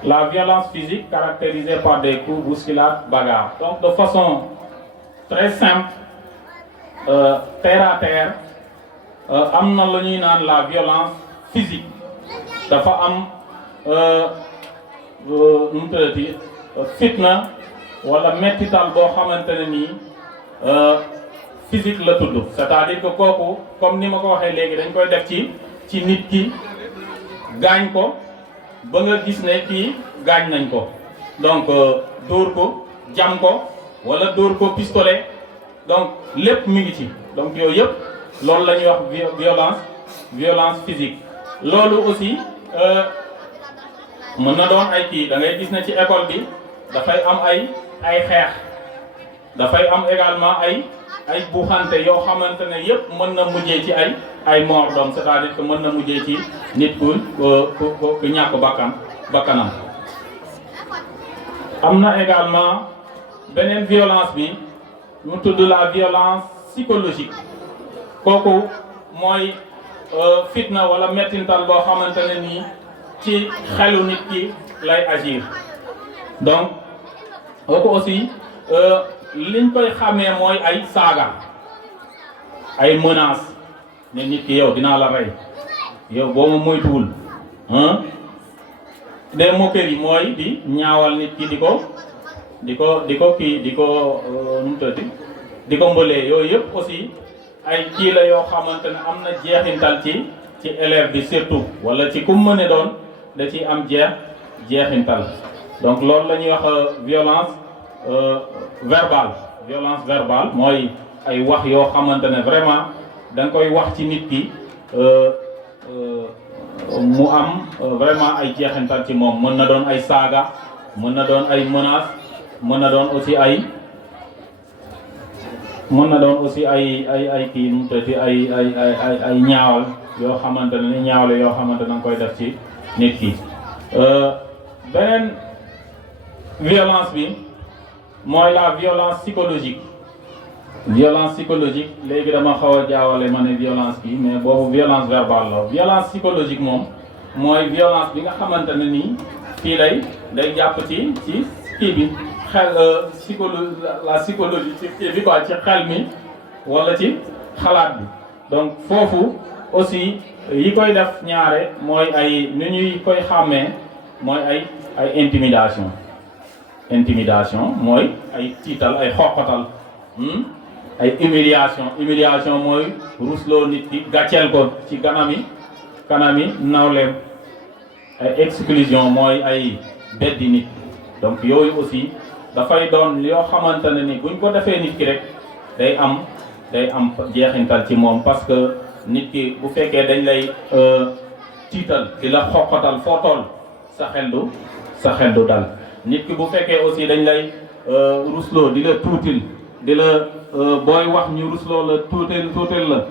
la violence physique caractérisée par des coups, bousculades, bagarres. Donc de façon très simple, terre à terre, am na lu ñuy naan la violence physique dafa am nu mu tuddati fitna wala mettital boo xamante ne nii physique la tudd c'est-à-dire que kooku comme ni ma ko waxee léegi dañ koy def ci nit ki gaañ ko ba nga gis ne kii gaañ nañ ko donc dóor ko jam ko wala dóor ko pistolet donc lépp mi ngi ci donc yooyu yëpp loolu la ñuy wax violence physique loolu aussi mën na doon ay kii da ngay gis ne ci école bi dafay am ay xeex dafay am également ay buuxante yoo xamante ne yëpp mën na mujjee ci ay mort donc c'est-à-dire que mën na mujjee ci nit ku ñàkk bakkanam am na également beneen violence bi ñu tudd la violence psychologique kooku mooy fitna wala mettintal boo xamante ne nii ci xelu nit ki lay agir donc kooku aussi liñ koy xamee mooy ay saaga ay menaces ne nit ki yow dinaa la rey yow boo ma moytuwul des moqueries mooy di ñaawal nit ki di di ko di ko mbëlee yooyu yëpp aussi ay kii la yoo xamante ne am na jeexintal ci élève bi surtout wala ci ku mën a doon da ciy am jeexintal donc loolu la ñuy wax violence verbale mooy ay wax yoo xamante ne vraiment da nga koy wax ci nit ki mu am vraiment ay jeexintal ci moom mën na doon ay saaga mën na doon ay menaces mën na doon aussi ay kii mu tëddi ay ñaawal yoo xamante ne ñaawle yoo xamante ne nga koy def ci nit ki beneen violence bi mooy la violence psychologique léegi dama xaw a jaawale ma ne violence bi mais boobu violence verbale la violence psychologique moom mooy violence bi nga xamante ne nii fii day jàpp ci kii bi xel la psychologie ci kii bi quoi ci xel mi wala ci xalaat bi donc foofu aussi yi koy def ñaare mooy ay nu ñuy koy xàmmee mooy ay intimidation mooy ay tiital ay xoqatal ay humiliation mooy rusloo nit ki gàcceel ko ci kanami nawleem ay exclusion mooy ay beddi nit donc yooyu aussi dafay doon yoo xamante ne ni buñ ko defee nit ki rek day am jeexintal ci moom parce que nit ki bu fekkee dañ lay tiital di la xoqatal foo toll sa xel du dal nit ki bu fekkee aussi dañ lay rusloo di la tuutil di la booy wax ñu rusloo la tuutil la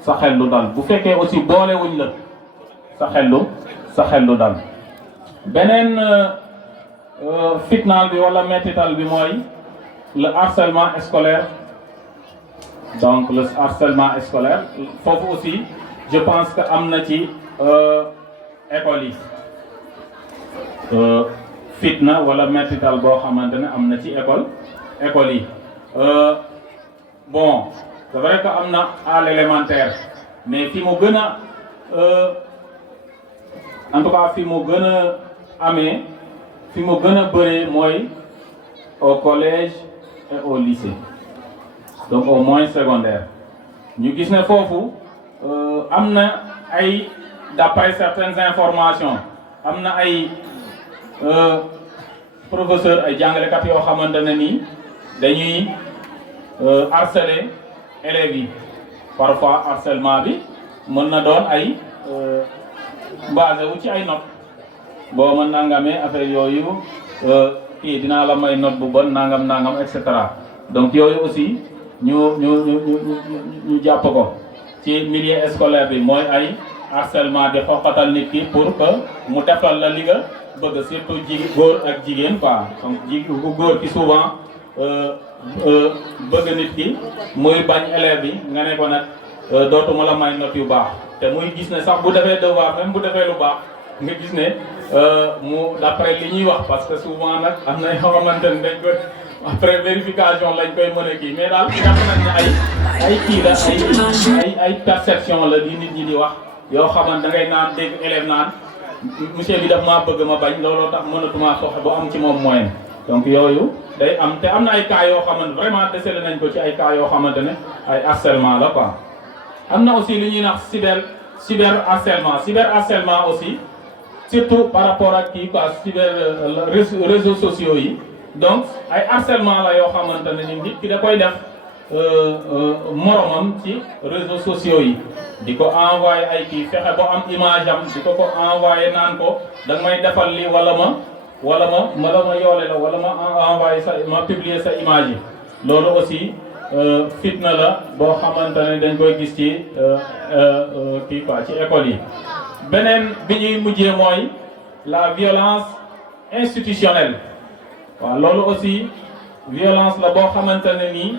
sa xel du dal bu fekkee aussi boolewuñ la sa xel du dal beneen fitnaal bi wala mettital bi mooy le harcèlement scolaire donc le harcèlement scolaire foofu aussi je pense que am na ci école yi fitna wala mettital boo xamante ne am na ci école yi bon c'est vrai que am na à l'élémentaire mais fi mu gën a en tout cas fi mu gën a amee fi mu gën a bëree mooy au collège et au lycée donc au moins secondaire ñu gis ne foofu am na ay d'après certaines informations am na ay professeurs ay jàngalekat yoo xamante ne nii dañuy harceler élèves yi parfois harcèlement bi mën na doon ay basé wu ci ay notes boo mën nangamee affaire yooyu kii dinaa la may note bu bon nangam et cetera donc yooyu aussi ñu jàpp ko ci milieu scolaire bi mooy ay harcèlement di xoqatal nit ki pour que mu defal la li nga bëgg surtout góor ak jigéen quoi donc góor ki souvent bëgg nit ki muy bañ élève bi nga ne ko nag dootuma la may note yu baax te muy gis ne sax bu defee devoir même bu defee lu baax nga gis ne mu d'après li ñuy wax parce que souvent nag am na yoo xamante ne dañ koy après vérification lañ koy mën a kii mais daal jàpp nañ ne ay kii la ay perception la li nit ñi di wax yoo xamante da ngay naan dégg élève naan monsieur bi daf maa bëgg ma bañ looloo tax mënatuma soxe bu am ci moom moyen donc yooyu day am te am na ay cas yoo xamante vraiment décelé nañ ko ci ay cas yoo xamante ne ay harcèlement la quoi. am na aussi li ñuy nax cyber harcèlement aussi surtout par rapport ak kii quoi réseaux sociaux yi donc ay harcèlement la yoo xamante ne ni nit ki da koy def moromam ci réseaux sociaux yi di ko envoyé ay kii fexe ba am image am di ko envoyé naan ko da nga may defal li wala ma yoole la wala ma envoyé ma publier sa image yi loolu aussi fitna la boo xamante ne dañ koy gis ci kii quoi ci école yi. beneen bi ñuy mujjee mooy la violence institutionnelle waaw loolu aussi violence la boo xamante ne nii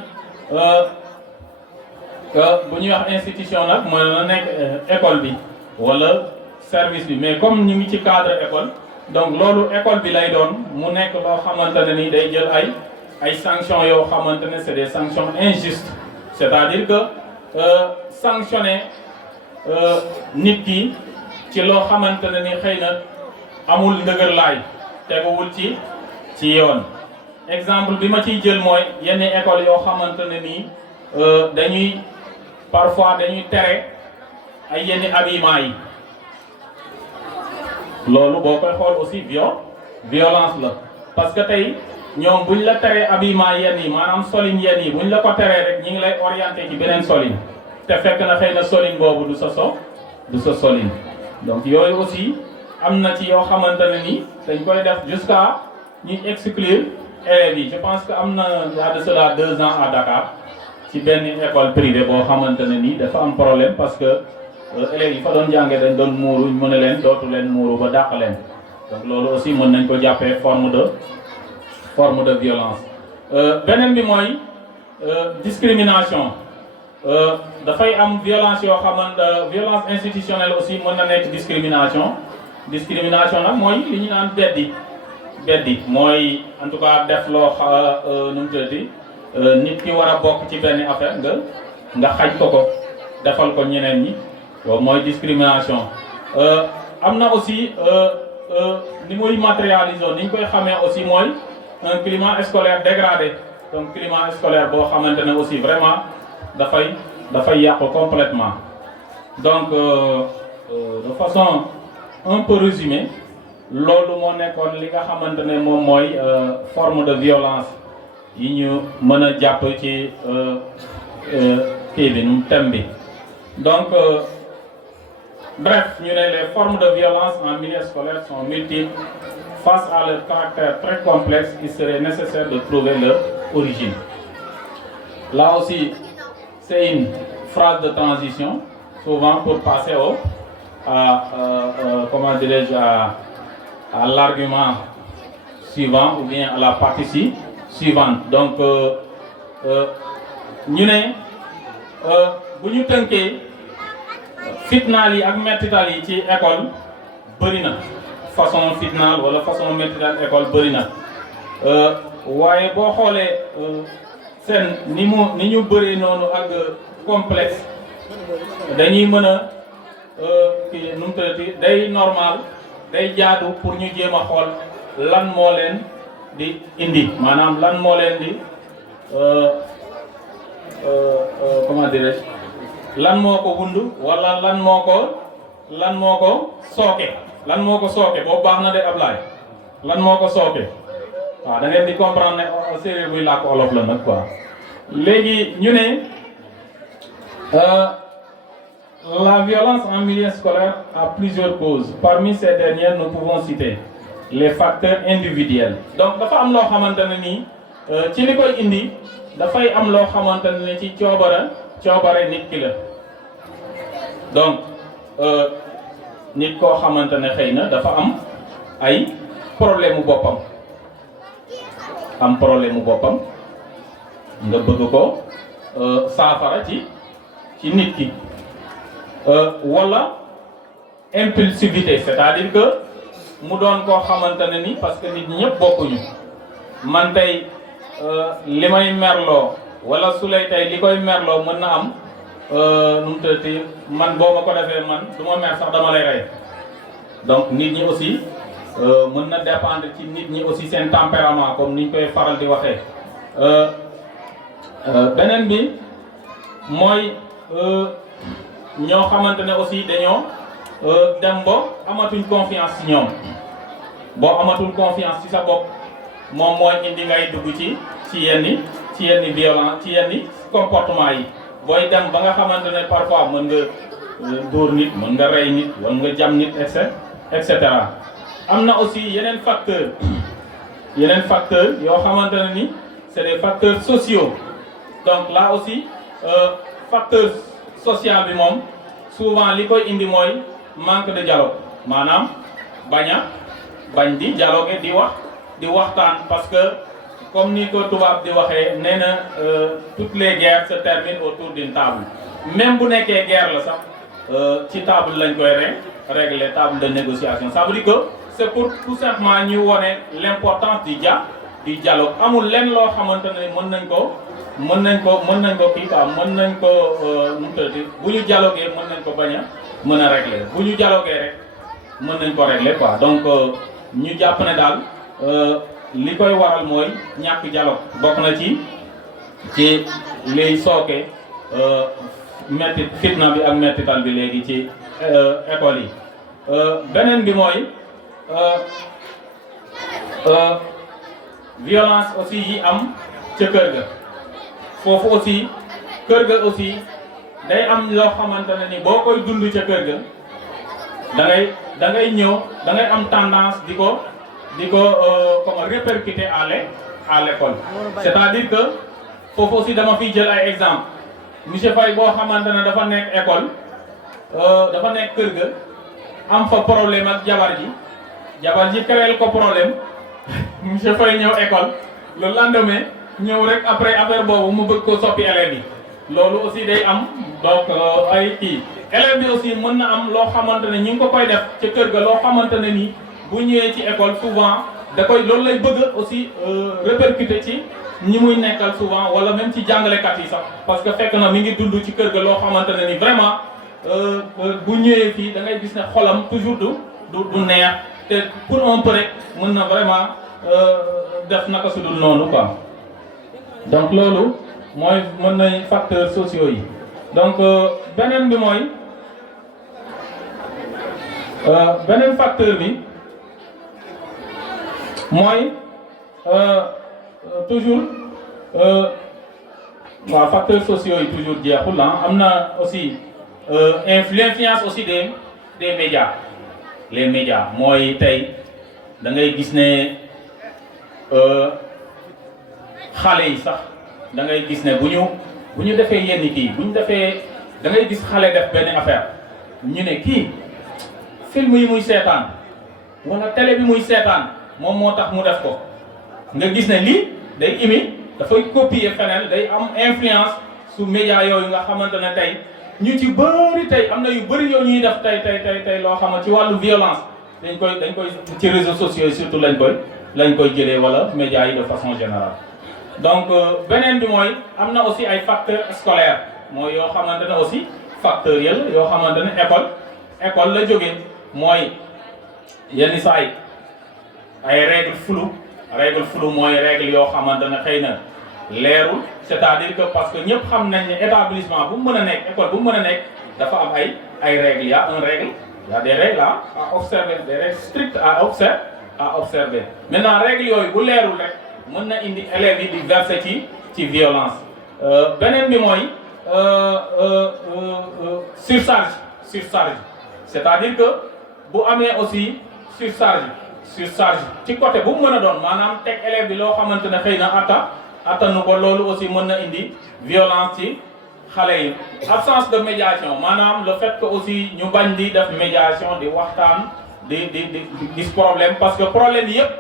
bu ñuy wax institution nag mooy na nekk école bi wala service bi mais comme ñu ngi ci cadre école donc loolu école bi lay doon mu nekk loo xamante ne nii day jël ay sanctions yoo xamante ne c'est des sanctions injustes c'est-à-dire que sanctionner nit ki ci loo xamante ne ni xëy na amul ndëgër laay teguwul ci yoon exemple bi ma ciy jël mooy yenn école yoo xamante ne nii dañuy parfois dañuy tere ay yenn habillement yi loolu boo koy xool aussi violence la parce que tey ñoom buñ la teree habillement yenn yi maanaam solin yenn yi buñ la ko teree rek ñi ngi lay orienté ci beneen solin te fekk na xëy na solin boobu du sa solin donc yooyu aussi am na ci yoo xamante ne ni dañ koy def jusqu'à ñuy exclure élèves yi je pense que am na y a de cela 2 ans à Dakar ci benn école privée boo xamante ne ni dafa am problème parce que élèves yi fa doon jàngee dañ doon muuru ñu ne leen dootu leen muuru ba dàq leen donc loolu aussi mën nañ ko jàppee forme de violence. beneen bi mooy discrimination dafay am violence yoo xamante violence institutionnelle aussi mën na nekk discrimination nag mooy li ñu naan beddi mooy en tout cas def loo nu mu tuddati nit ki war a bokk ci benn affaire nga xaj ko defal ko ñeneen ñi loolu mooy discrimination. am na aussi ni muy matérialiser ni ñu koy xamee aussi mooy un climat scolaire dégradé donc climat scolaire boo xamante ne aussi vraiment dafay yàqu complètement donc de façon un peu résumée loolu moo nekkoon li nga xamante ne moom mooy forme de violence yi ñu mën a jàpp ci kii bi nu thème bi donc bref ñu ne les formes de violence en milieu scolaire sont multiples face à leur caractère très complexe il serait nécessaire de trouver leur origine. Là aussi c'est une phrase de transition souvent pour passer comment dirais-je à l'argument suivant ou bien à la partie suivante. Donc ñu ne bu ñu tënkee fitnaal yi ak mettital yi ci école bëri na façon fitnaal wala façon mettital école bëri na waaye boo xoolee seen ni ñu bëree noonu ak complexe dañuy mën a kii nu mu tuddati day normal day jaadu pour ñu jéem a xool lan moo leen di indi maanaam lan moo leen di comment dirais-je lan moo ko wund wala lan moo ko sooke boobu baax na de Ablaye lan moo ko sooke waaw da ngeen di comprendre ne séeréer buy làkk olof la nag quoi léegi ñu ne la violence en milieu scolaire a plusieurs causes parmi ces dernières nous pouvons citer les facteurs individuels donc dafa am loo xamante ne nii ci li koy indi dafay am loo xamante ne ci coobare nit ki la donc nit koo xamante ne xëy na dafa am ay problème mu boppam nga bëgg ko saafara ci nit ki wala impulsivité c'est-à-dire que mu doon koo xamante ne ni parce que nit ñi ñëpp bokkuñu man tey li may merloo wala su lay tey li koy merloo mën na am nu mu tëddee man boo ma ko defee man du ma mer sax dama lay rey donc nit ñi aussi mën na dépendre ci nit ñi aussi seen tempérament comme ni ñu koy faral di waxee. beneen bi mooy ñoo xamante ne aussi dañoo dem ba amatuñ confiance ci ñoom boo amatul confiance ci sa bopp moom mooy indi ngay dugg ci yenn violence ci yenn comportement yi. booy dem ba nga xamante ne parfois mën nga dóor nit mën nga rey nit wala nga jam nit et cetera am na aussi yeneen facteurs yoo xamante ne ni c'est des facteurs sociaux donc là aussi facteur social bi moom souvent li koy indi mooy manque de dialogue maanaam bañ di dialoguer di waxtaan parce que comme ni ko tubaab di waxee nee na toutes les guerres se terminent autour d'une table même bu nekkee guerre la sax ci table lañ koy régler table de négociation ça veut dire que c'est pour tout simplement ñu wone l'importance du dialogue amul lenn loo xamante ne mën nañ ko kii quoi mën nañ ko nu mu tëddee bu ñu dialoguer mën nañ ko mën a régler bu ñu dialoguer rek mën nañ ko régler quoi donc ñu jàpp ne daal li koy waral mooy ñàkk dialogue bokk na ci liy sooke metti fitna bi ak mettital bi léegi ci école yi. beneen bi mooy violence aussi yi am ca kër ga foofu aussi kër ga aussi day am loo xamante ne ni boo koy dund ca kër ga da ngay ñëw da ngay am tendance di ko comme répercuter à l'école. C'est-à-dire que foofu aussi dama fiy jël ay exemple monsieur Faye boo xamante ne dafa nekk école dafa nekk kër ga am fa problème ak jabar ji créel ko problème monsieur Faye ñëw école le lendemain ñëw rek après affaire boobu mu bëgg ko soppi élèves yi loolu aussi day am donc ay kii élève bi aussi mën na am loo xamante ne ñi ngi ko koy def ca kër ga loo xamante ne nii bu ñëwee ci école souvent da koy loolu lay bëgg aussi répercuter ci ñi muy nekkal souvent wala même ci jàngalekat yi sax parce que fekk na mi ngi dund ci kër ga loo xamante ne ni vraiment bu ñëwee fii da ngay gis ne xolam toujours du neex te pour un peu rek mën na vraiment def naka su dul noonu quoi donc loolu mooy mën nañ facteurs sociaux yi donc beneen bi mooy beneen facteur bi mooy toujours waaw facteurs sociaux yi toujours jeexul am na aussi l'influence aussi des médias les médias mooy tey da ngay gis ne xale yi sax da ngay gis ne bu ñu defee yenn kii bu ñu defee da ngay gis xale def benn affaire ñu ne kii film yi muy seetaan wala télé bi muy seetaan moom moo tax mu def ko nga gis ne lii day dafay copier feneen day am influence su média yooyu nga xamante ne tey ñu ci bëri tey am na yu bëri yoo ñuy def tey loo xamante ci wàllu violence dañ koy ci réseaux sociaux yi surtout lañ koy jëlee wala média yi de façon générale. donc beneen bi mooy am na aussi ay facteurs scolaires mooy yoo xamante ne aussi factoriel yoo xamante ne école la jógee mooy yenn saa yi ay règles floues mooy règles yoo xamante ne xëy na leerul c'est-à-dire que parce que ñëpp xam nañ ne établissement bu mu mën a nekk école bu mu mën a nekk dafa am ay règles il y a des règles à observer des règles strictes à observer maintenant règles yooyu bu leerul rek mën na indi élèves yi di verser ci violence beneen bi mooy surcharge c'est-à-dire que bu amee aussi surcharge ci côté bu mu mën a doon maanaam teg élève bi loo xamante ne xëy na attanu ko loolu aussi mën na indi violence ci xale yi absence de médiation maanaam le fait que aussi ñu bañ di def médiation di waxtaan di gis problème parce que problème yëpp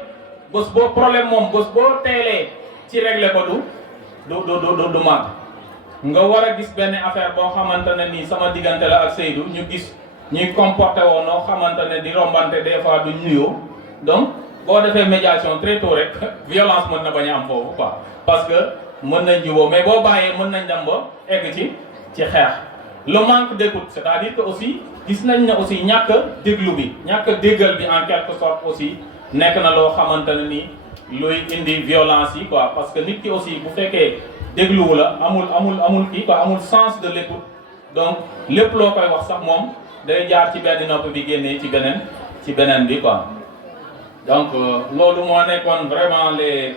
bés boo teelee ci régler ko du màgg nga war a gis benn affaire boo xamante ne nii sama diggante la ak Seydou ñu gis ñuy comporté woo noo xamante ne di rombante des fois duñ nuyoo donc boo defee médiation très tôt rek violence mën na bañ a am foofu quoi parce que mën nañ jubóo mais boo bàyyee mën nañ dem ba egg ci xeex le manque d'écoute c'est-à-dire que aussi gis nañ ne aussi ñàkk déglu bi ñàkk déggal bi en quelque sorte aussi nekk na loo xamante ne ni luy indi violence yi quoi parce que nit ki aussi bu fekkee dégluwu la amul kii quoi amul sens de l'écoute donc lépp loo koy wax sax moom day jaar ci benn nopp bi génnee ci beneen bi quoi donc loolu moo nekkoon vraiment les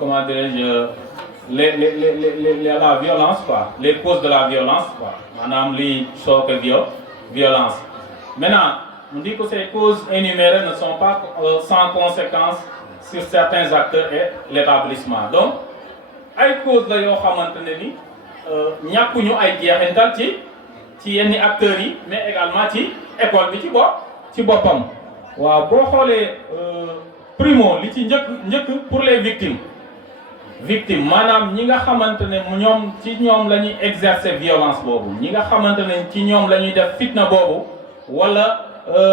comment dirais-je la violence quoi les causes de la violence quoi maanaam liy sooke violence maintenant on dit que ces causes énumérées ne sont pas sans conséquence sur certains acteurs et l'établissement donc ay causes la yoo xamante ne ni ñàkkuñu ay jeexintal ci yenn acteurs yi mais également ci école bi ci boppam waaw boo xoolee primo li ci njëkk pour les victimes maanaam ñi nga xamante ne ñoom ci ñoom la ñuy exercer violence boobu ñi nga xamante ne ci ñoom la ñuy def fitna boobu wala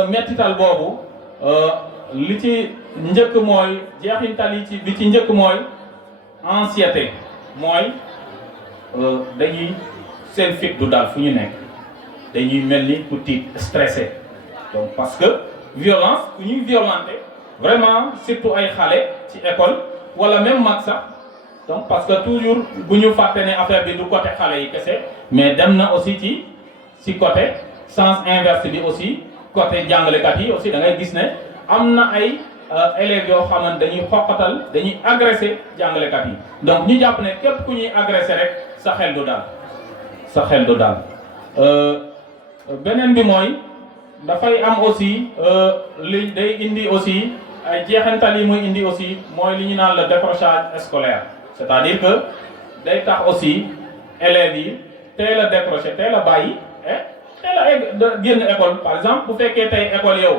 mettital boobu li ci njëkk mooy jeexintal yi bi ci njëkk mooy anxiété mooy dañuy seen fit du daal fu ñu nekk dañuy mel ni ku tiit stressé donc parce que violence ku ñuy violenté vraiment surtout ay xale ci école wala même mag sax donc parce que toujours bu ñu fàtte ne affaire bi du côté xale yi kese mais dem na aussi ci côté sens inverse bi aussi côté jàngalekat yi aussi da ngay gis ne am na ay élèves yoo xamante dañuy xoqatal dañuy agressé jàngalekat yi donc ñu jàpp ne képp ku ñuy agressé rek sa xel du daal beneen bi mooy dafay am aussi li day indi aussi ay jeexantal yi muy indi aussi mooy li ñu naan le décrochage scolaire c'est-à-dire que day tax aussi élèves yi teel a décroché teel a bàyyi teel a génn école par exemple bu fekkee tey école yow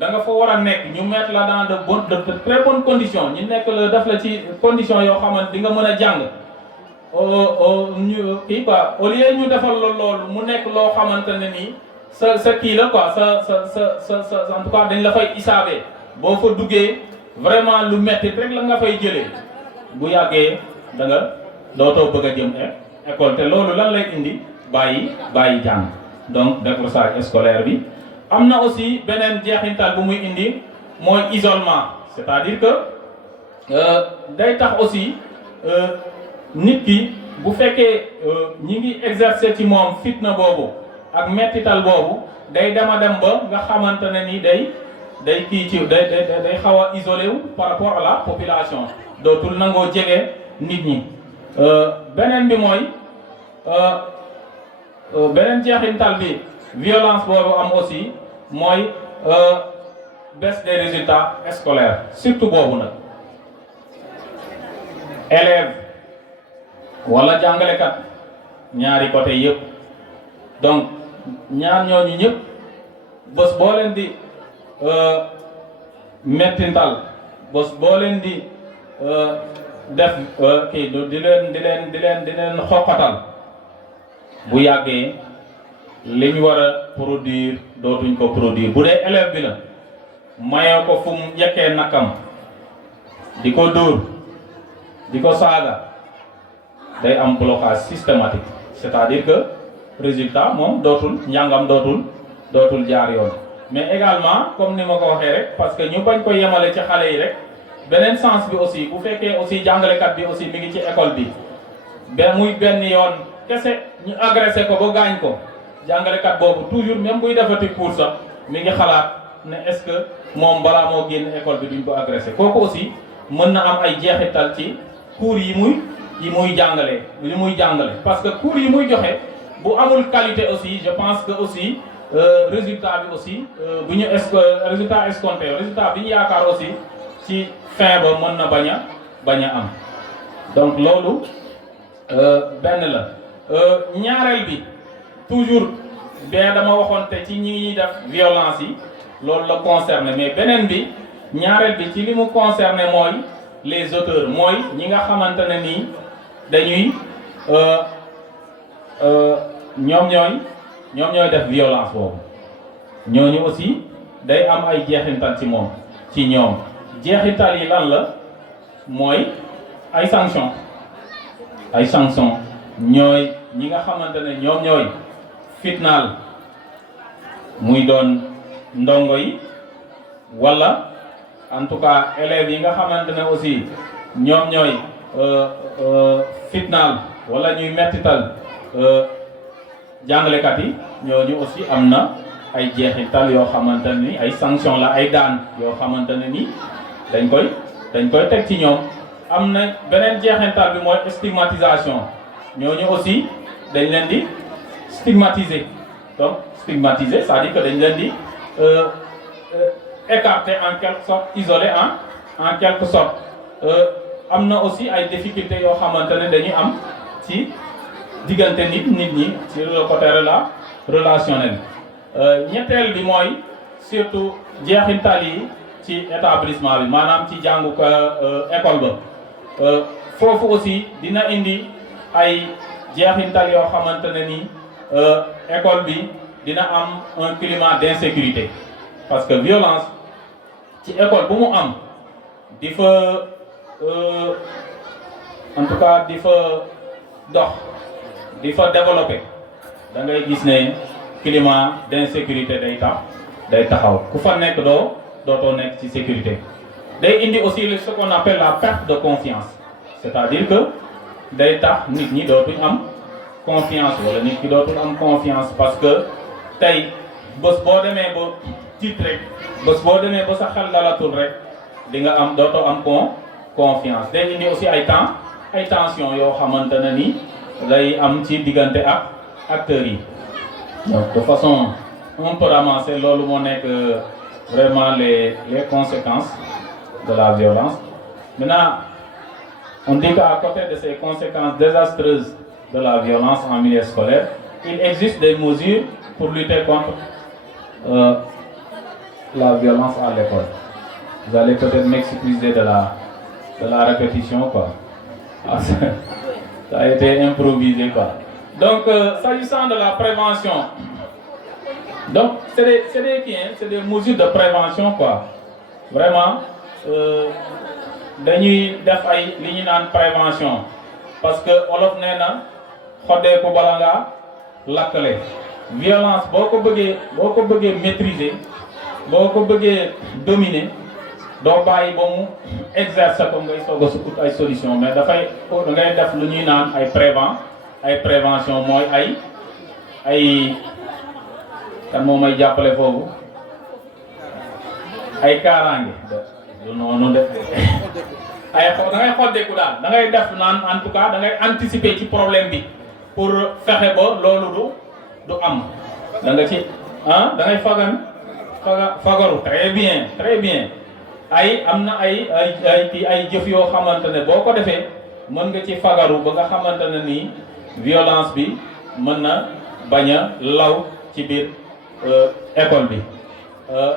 da nga fa war a nekk ñu mettre la dans de très bonnes conditions ñu nekk la def la ci conditions yoo xamante di nga mën a jàng ñu kii quoi au lieu ñu defal la loolu mu nekk loo xamante ne nii sa kii la quoi sa en tout cas dañ la fay isaabee boo fa duggee vraiment lu metti rek la nga fay jëlee bu yàggee da nga dootoo bëgg a jëm école te loolu lan lay indi bàyyi jàng donc décrochage scolaire bi. am na aussi beneen jeexintal bu muy indi mooy isolement c'est-à-dire que day tax aussi nit ki bu fekkee ñi ngi exercer ci moom fitna boobu ak mettital boobu day dem ba nga xamante ne ni day kii ci day xaw a isolé wu par rapport à la population dootul nangoo jege nit ñi beneen bi mooy beneen jeexintal bi violence boobu am aussi mooy baisse des résultats scolaires surtout boobu nag élève wala jàngalekat ñaari côté yëpp donc ñaar ñooñu ñëpp bés boo leen di mettintal bés boo leen di def kii di leen xoqatal bu yàggee li ñu war a produire dootuñ ko produire bu dee élève bi la mayoo ko fu mu yekkee nakam di ko dóor di ko saaga day am blocage systématique c'est-à-dire que résultat moom njàngam dootul jaar yoon mais également comme ni ma ko waxee rek parce que ñu bañ ko yemale ci xale yi rek beneen sens bi aussi bu fekkee aussi jàngalekat bi aussi mi ngi ci école bi muy benn yoon kese ñu agressé ko ba gaañ ko jàngalekat boobu toujours même buy defati cours sax mi ngi xalaat ne est-ce que moom balaa moo génn école bi duñ ko agressé kooku aussi mën na am ay jeexital ci cours yi muy jàngale parce que cours yi muy joxe bu amul qualité aussi je pense que aussi résultat bi aussi bu ñu résultat escompté résultat bi ñu yaakaar aussi ci fin ba mën na bañ a am donc loolu benn la ñaareel bi toujours bien dama waxoon te ci ñi def violence yi loolu la concerné mais beneen bi ñaareel bi ci li mu concerné mooy les auteurs mooy ñi nga xamante ne nii dañuy ñoom ñooy def violence boobu ñooñu aussi day am ay jeexintal ci ñoom jeexintal yi lan la mooy ay sanctions ñooy ñi nga xamante ne ñoom ñooy fitnaal muy doon ndongo yi wala en tout cas élèves yi nga xamante ne aussi ñoom ñooy fitnaal wala ñuy mettital jàngalekat yi ñooñu aussi am na ay jeexital yoo xamante ni ay sanction la ay daan yoo xamante ne ni dañ koy teg ci ñoom am na beneen jeexintal bi mooy stigmatisation ñooñu aussi dañ leen di stigmatiser donc stigmatiser c'est-à-dire que dañ leen di écarter en quelque sorte isoler en quelque sorte am na aussi ay difficultés yoo xamante ne dañuy am ci diggante nit ñi ci le côté relationnel ñetteel bi mooy surtout jeexintal yi ci établissement bi maanaam ci jàngu école ba foofu aussi dina indi ay jeexintal yoo xamante ne ni école bi dina am un climat d'insécurité parce que violence ci école bu mu am di fa en tout cas di fa dox di fa développer da ngay gis ne climat d'insécurité day taxaw ku fa nekk doo dootoo nekk ci sécurité. day indi aussi ce qu'on appelle la perte de confiance, c'est-à-dire que day tax nit ñi dootuñ am confiance wala nit ki dootul am confiance parce que tey bés boo demee ba tiit rek bés boo demee ba sa xel dalatul rek di nga am dootoo am confiance. day indi aussi ay tension yoo xamante ne ni lay am ci diggante ak acteurs yi. donc de façon un peu ramassée loolu moo nekk vraiment les conséquences de la violence. Maintenant, on dit qu'à côté de ces conséquences désastreuses de la violence en milieu scolaire, il existe des mesures pour lutter contre la violence à l'école. Vous allez peut-être m'excuser de la répétition, quoi. Ça a été improvisé, quoi. Donc, s'agissant de la prévention, donc c'est des mesures de prévention, quoi. Vraiment, dañuy def ay li ñu naan prévention parce que olof nee na xoddee ko bala ngaa lakkale. violence boo ko bëggee maîtriser boo ko bëggee dominer doo bàyyi ba mu exercer ko ngay soog a sukut ay solution mais dafay da ngay def lu ñuy naan ay prévention mooy ay kan moo may jàppale foofu ay kaaraange du noonu def ay da ngay xoddeeku daal da ngay def naan en tout cas da ngay anticiper ci problème bi pour fexe ba loolu du am da nga ci da ngay fagaru très bien am na ay jëf yoo xamante ne boo ko defee mën nga ci fagaru ba nga xamante ne nii violence bi mën na bañ a law ci biir école bi.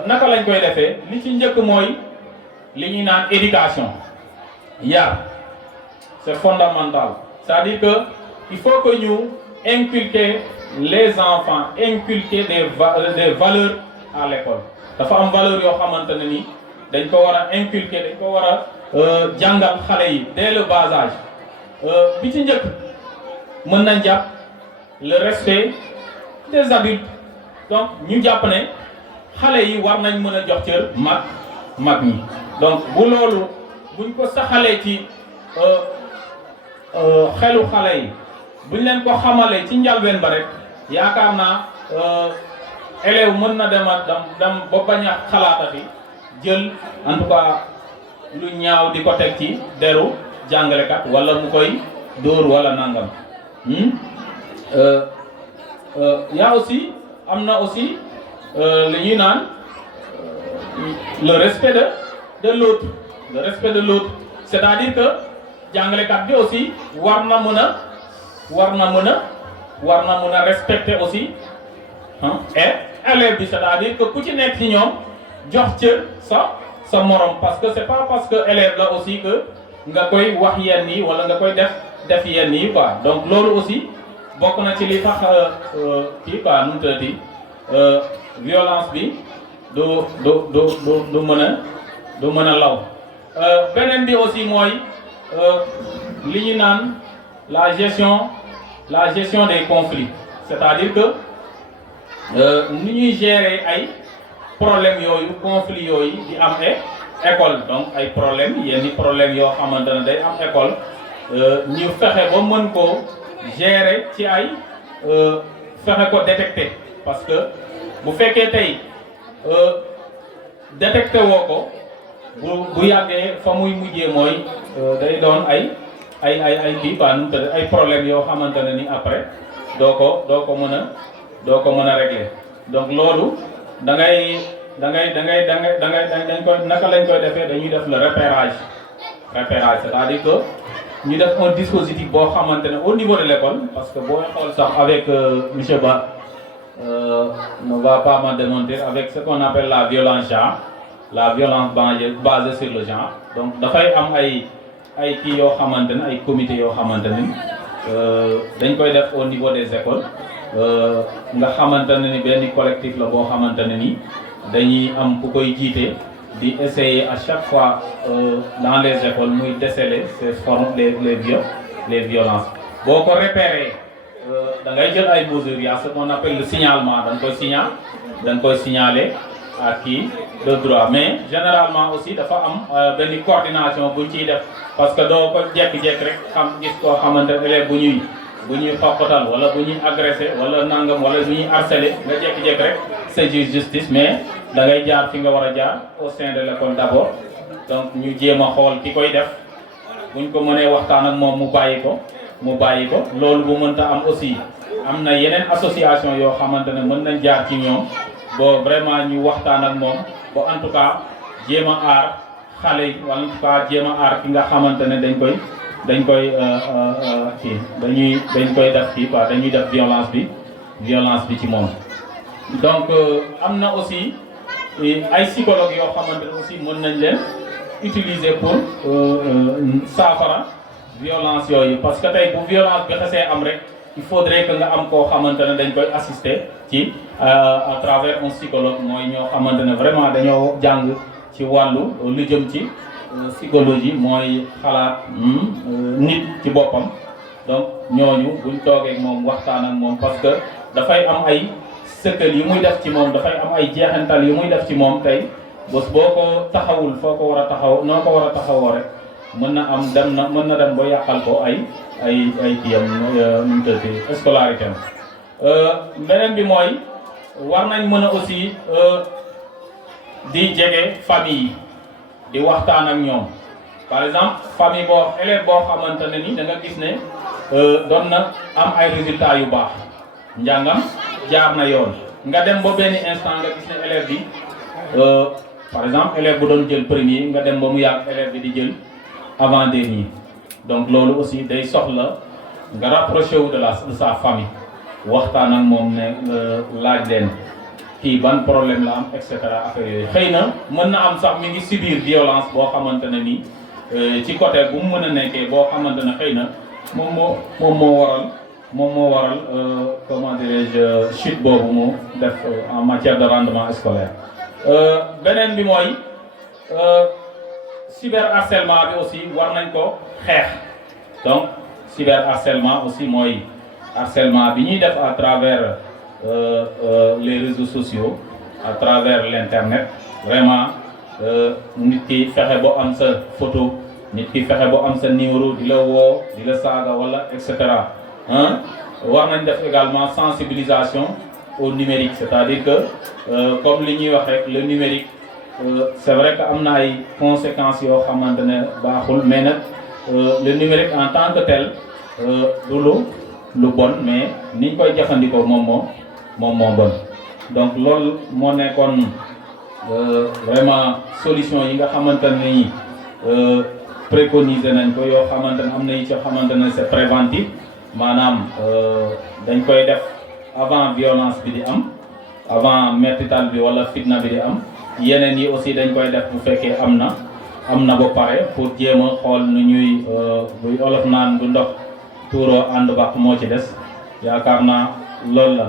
naka lañ koy defee li ci njëkk mooy li ñuy naan éducation yar c'est fondamental, c'est-à-dire que il faut que ñu inculquer les enfants inculquer des valeurs à l'école. dafa am valeur yoo xamante ne ni dañ ko war a inculquer dañ ko war a jàngal xale yi dès le bas âge. bi ci njëkk mën nañ jàpp le respect des adultes, donc ñu jàpp ne xale yi war nañ mën a jox cër mag ñi. donc bu loolu buñ ko saxalee ci xelu xale yi buñ leen ko xamalee ci njalbeen ba rek yaakaar naa élève mën na dem ba bañ a xalaatati jël en tout cas lu ñaaw di ko teg ci deru jàngalekat wala mu koy dóor wala nangam. yaa aussi am na aussi li ñuy naan le respect de l'autre, le respect de l'autre, c'est-à-dire que jàngalekat bi aussi war na mën a respecter aussi et élève bi, c'est-à-dire que ku ci nekk ci ñoom jox cër sa morom, parce que c'est pas parce que élève la aussi que nga koy wax yenn yi wala nga koy def yenn yi quoi. donc loolu aussi bokk na ci li tax kii quoi nu mu tëddee violence bi du mën a law. beneen bi aussi mooy li ñu naan la gestion des conflits, c'est-à-dire que ni ñuy gérer ay problèmes yooyu conflits yooyu di am école. donc ay yenn problèmes yoo xamante ne day am école ñu fexe ba mën koo gérer ci ay fexe ko détecter, parce que bu fekkee tey détecté woo ko bu yàggee fa muy mujjee mooy day doon ay kii quoi nu mu tëdd ay problèmes yoo xamante ne ni après doo ko mën a régler. donc loolu dañ koy naka lañ koy defee dañuy def le repérage, c'est-à-dire que ñu def un dispositif boo xamante ne au niveau de l'école, parce que boo xool sax avec monsieur Ba ne va pas me démentir, avec ce qu'on appelle la violence basée sur le genre. donc dafay am ay kii yoo xamante ne ay comité yoo xamante ne dañ koy def au niveau des écoles nga xamante ne ni benn collectif la boo xamante ne ni dañuy am ku koy jiite di essayer à chaque fois dans les écoles muy déceler ces formes les violences. boo ko repérer da ngay jël ay mesures, il y a ce qu'on appelle le signalement, da nga koy signaler à qui de droit. Mais généralement aussi dafa am benn coordination buñ ciy def parce que doo ko jékki-jékki rek xam gis koo xamante ne élève bu ñuy xoqatal wala bu ñuy agressé wala nangam wala bu ñuy harcelé nga jékki-jékki rek saisir justice, mais da ngay jaar fi nga war a jaar au sein de l'école d'abord. Donc ñu jéem a xool ki koy def buñ ko mënee waxtaan ak moom mu bàyyi ko loolu bu mënta am aussi am na yeneen association yoo xamante ne mën nañ jaar ci ñoom bo vraiment ñu waxtaan ak moom ba en tout cas jéem a aar xale yi wala en tout cas jéem a aar ki nga xamante ne dañ koy dañ koy def kii quoi dañuy def violence bi ci moom. Donc am na aussi ay psychologues yoo xamante ne aussi mën nañ leen utiliser pour saafara violence yooyu parce que tey bu violence bi xasee am rek il faudrait que nga am koo xamante ne dañ koy assister ci à travers un psychologue mooy ñoo xamante ne vraiment dañoo jàng ci wàllu lu jëm ci psychologie mooy xalaat nit ci boppam. Donc ñooñu buñ toogee ak moom waxtaan ak moom parce que dafay am ay sëkkal yu muy def ci moom dafay am ay jeexantal yu muy def ci moom tey bés boo ko taxawul foo ko war a taxaw noo ko war a taxawoo rek mën na dem ba yàqal ko ay kiyam nu mu tëddee scolarité am. beneen bi mooy war nañ mën a aussi di jege famille yi di waxtaan ak ñoom par exemple famille élève boo xamante ne ni da nga gis ne doon na am ay résultats yu baax njàngam jaar na yoon nga dem ba benn instant nga gis ne élève bi par exemple élève bu doon jël premier nga dem ba mu yàgg élève bi di jël avant dernier. Donc loolu aussi day soxla nga rapproché wu de sa famille waxtaan ak moom ne laaj leen kii ban problème la am et cetera affaire yooyu xëy na mën na am sax mi ngi subir violence boo xamante ne ni ci côté bu mu mën a nekkee boo xamante ne xëy na moom moo waral comment dirais-je chute boobu mu def en matière de rendement scolaire. beneen bi mooy cyberharcèlement bi aussi war nañ ko xeex. Donc cyberharcèlement aussi mooy harcèlement bi ñuy def à travers les réseaux sociaux à travers l'internet vraiment nit ki fexe boo am sa photo nit ki fexe boo am sa numéro di la woo di la saaga wala et cetera war nañ def également sensibilisation au numérique, c'est-à-dire que comme li ñuy wax rek le numérique c'est vrai que am na ay conséquences yoo xamante ne baaxul mais nag le numérique en tant que tel du lu bon mais niñ koy jëfandikoo moom moo bon. Donc loolu moo nekkoon vraiment solution yi nga xamante ne ni préconiser nañ ko yoo xamante ne am na yi ci xamante ne c'est préventif maanaam dañ koy def avant violence bi di am avant mettital bi wala fitna bi di am yeneen yi aussi dañ koy def bu fekkee am na ba pare pour jéem a xool nu ñuy buy olof naan bu ndox tuuroo ànd baax moo ci des yaakaar naa loolu la.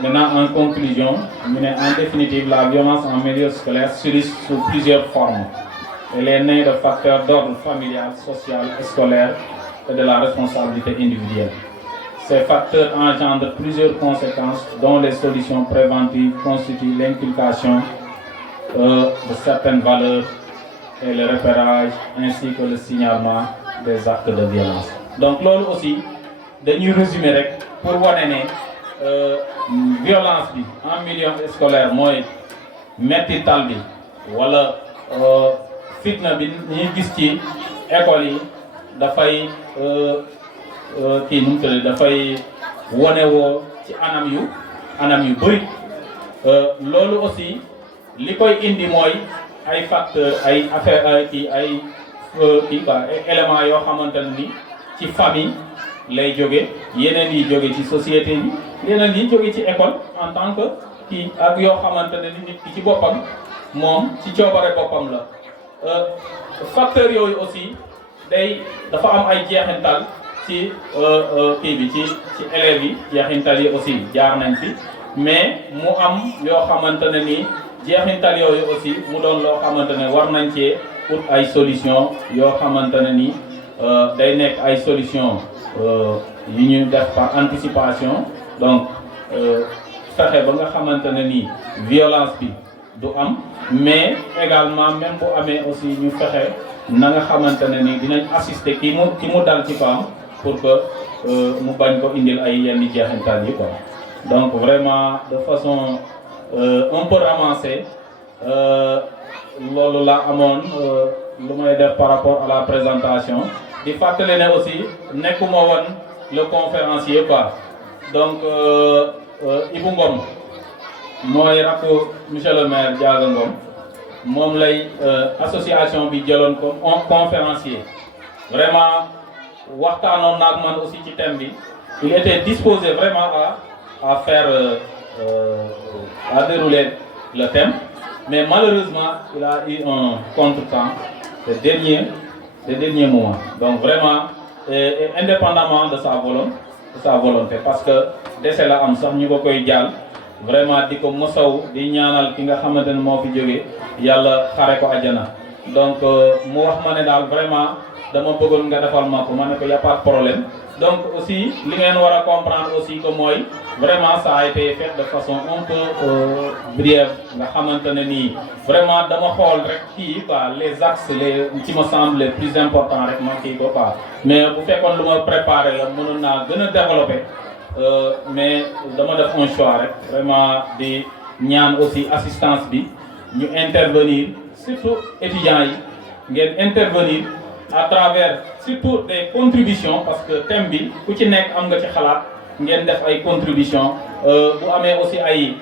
Maintenant en conclusion ñu ne en définitive la violence en milieu scolaire s'illustre sous plusieurs formes. Elle est née de facteurs d'ordre familial, social, scolaire et de la responsabilité individuelle. Ces facteurs engendrent plusieurs conséquences dont les solutions préventives constituent l'inculcation de certaines valeurs et le repérage ainsi que le signalement des actes de violence. Donc loolu aussi dañuy résumer rek pour wane ne violence bi en milieu scolaire mooy mettital bi wala fitna bi ñuy gis ci école yi dafay kii nu mu tudd dafay wane woo ci anam yu bëri loolu aussi li koy indi mooy ay facteurs ay affaire ay éléments yoo xamante ne ni ci famille lay jóge yeneen yi jóge ci société bi yeneen yi jóge ci école en tant que kii ak yoo xamante ne ni nit ki ci boppam moom ci coobare boppam la facteurs yooyu aussi dafa am ay jeexintal ci kii bi ci élèves yi jeexintal yi aussi jaar nañ fi mais mu am yoo xamante ne ni jeexintal yooyu aussi mu doon loo xamante ne war nañ cee pour ay solution yoo xamante ne ni day nekk ay solution yu ñu def par anticipation donc fexe ba nga xamante ne nii violence bi du am mais également même bu amee aussi ñu fexe na nga xamante ne nii dinañ assister ki mu dal ci kawam pour que mu bañ ko indil ay yenn jeexintal yi quoi. Donc vraiment de façon un peu ramassée loolu la amoon lu may def par rapport à la présentation di fàttali ne aussi nekkuma woon le conférencier quoi. Donc Ibou Ngom mooy rakku monsieur le maire Diaga Ngom moom lay association bi jëloon comme conférencier vraiment waxtaanoon naag man aussi ci thème bi il était disposé vraiment à faire à dérouler le thème mais malheureusement il a eu un contretemps les derniers moments donc vraiment et indépendamment de sa volonté parce que décès la am sax ñu ko koy jaal vraiment di ko mosaw di ñaanal ki nga xamante ne moo fi jógee yàlla xare ko àjjana donc mu wax ma ne daal vraiment dama bëggoon nga defal ma ko ma ne ko y a pas de problème donc aussi li ngeen war a comprendre aussi que mooy vraiment ça a été fait de façon un peu brève nga xamante ne nii vraiment dama xool rek kii quoi les axes les qui me semblent les plus importants rek ma kii ko quoi mais bu fekkoon lu ma préparé la mënoon naa gën a développer mais dama def un choix rek vraiment di ñaan aussi assistance bi ñu intervenir surtout étudiants yi ngeen intervenir à travers surtout des contributions parce que thème bi ku ci nekk am nga ci xalaat ngeen def ay contributions bu amee aussi ay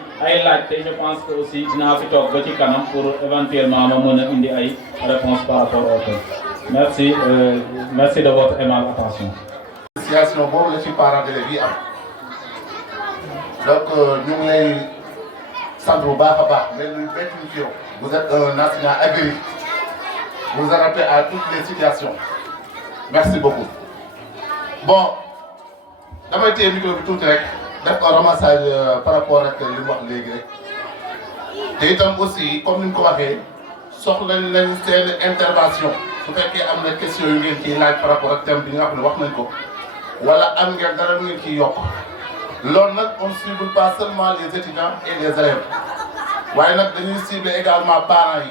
laaj te je pense que aussi dinaa fi toog ba ci kanam pour éventuellement ma mën a indi ay réponses par rapport au thème. Merci de votre aimable attention. Association boobu la ci parents d'élèves yi am donc ñu ngi lay sant bu baax a baax mais luy bett ñu ci yow. Vous êtes un enseignant aguerri. Vous vous adaptez à toutes les situations. Merci beaucoup. Bon damay téye micro bi tuuti rek def un ramassage par rapport ak li mu wax léegi rek te itam aussi comme ni mu ko waxee soxla nañ seen intervention su fekkee am na question yu ngeen ciy laaj par rapport ak thème bi nga xam ne wax nañ ko wala am ngeen dara lu ngeen ciy yokk loolu nag on ne cible pas seulement les étudiants et les élèves waaye nag dañuy cibler également parents yi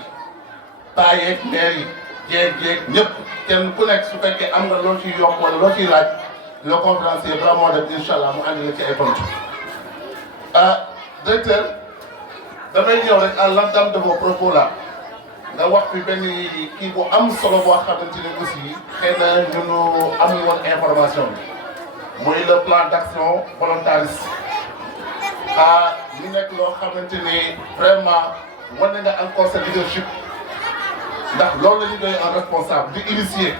paa yeeg mère yi jeeg ñëpp kenn ku nekk su fekkee am nga loo ciy yokk wala loo ciy laaj le conférencier bala moo dem incha allah mu andi la ci ay tontu directeur damay ñëw rek à l'entame de vos propos là nga wax fi benn kii bu am solo boo xamante ni aussi xëy na ñun amuñu woon information bi muy le plan d'action volontariste ñu nekk loo xamante ni vraiment wane nga encore sa leadership ndax loolu la ñu doy en responsable di initier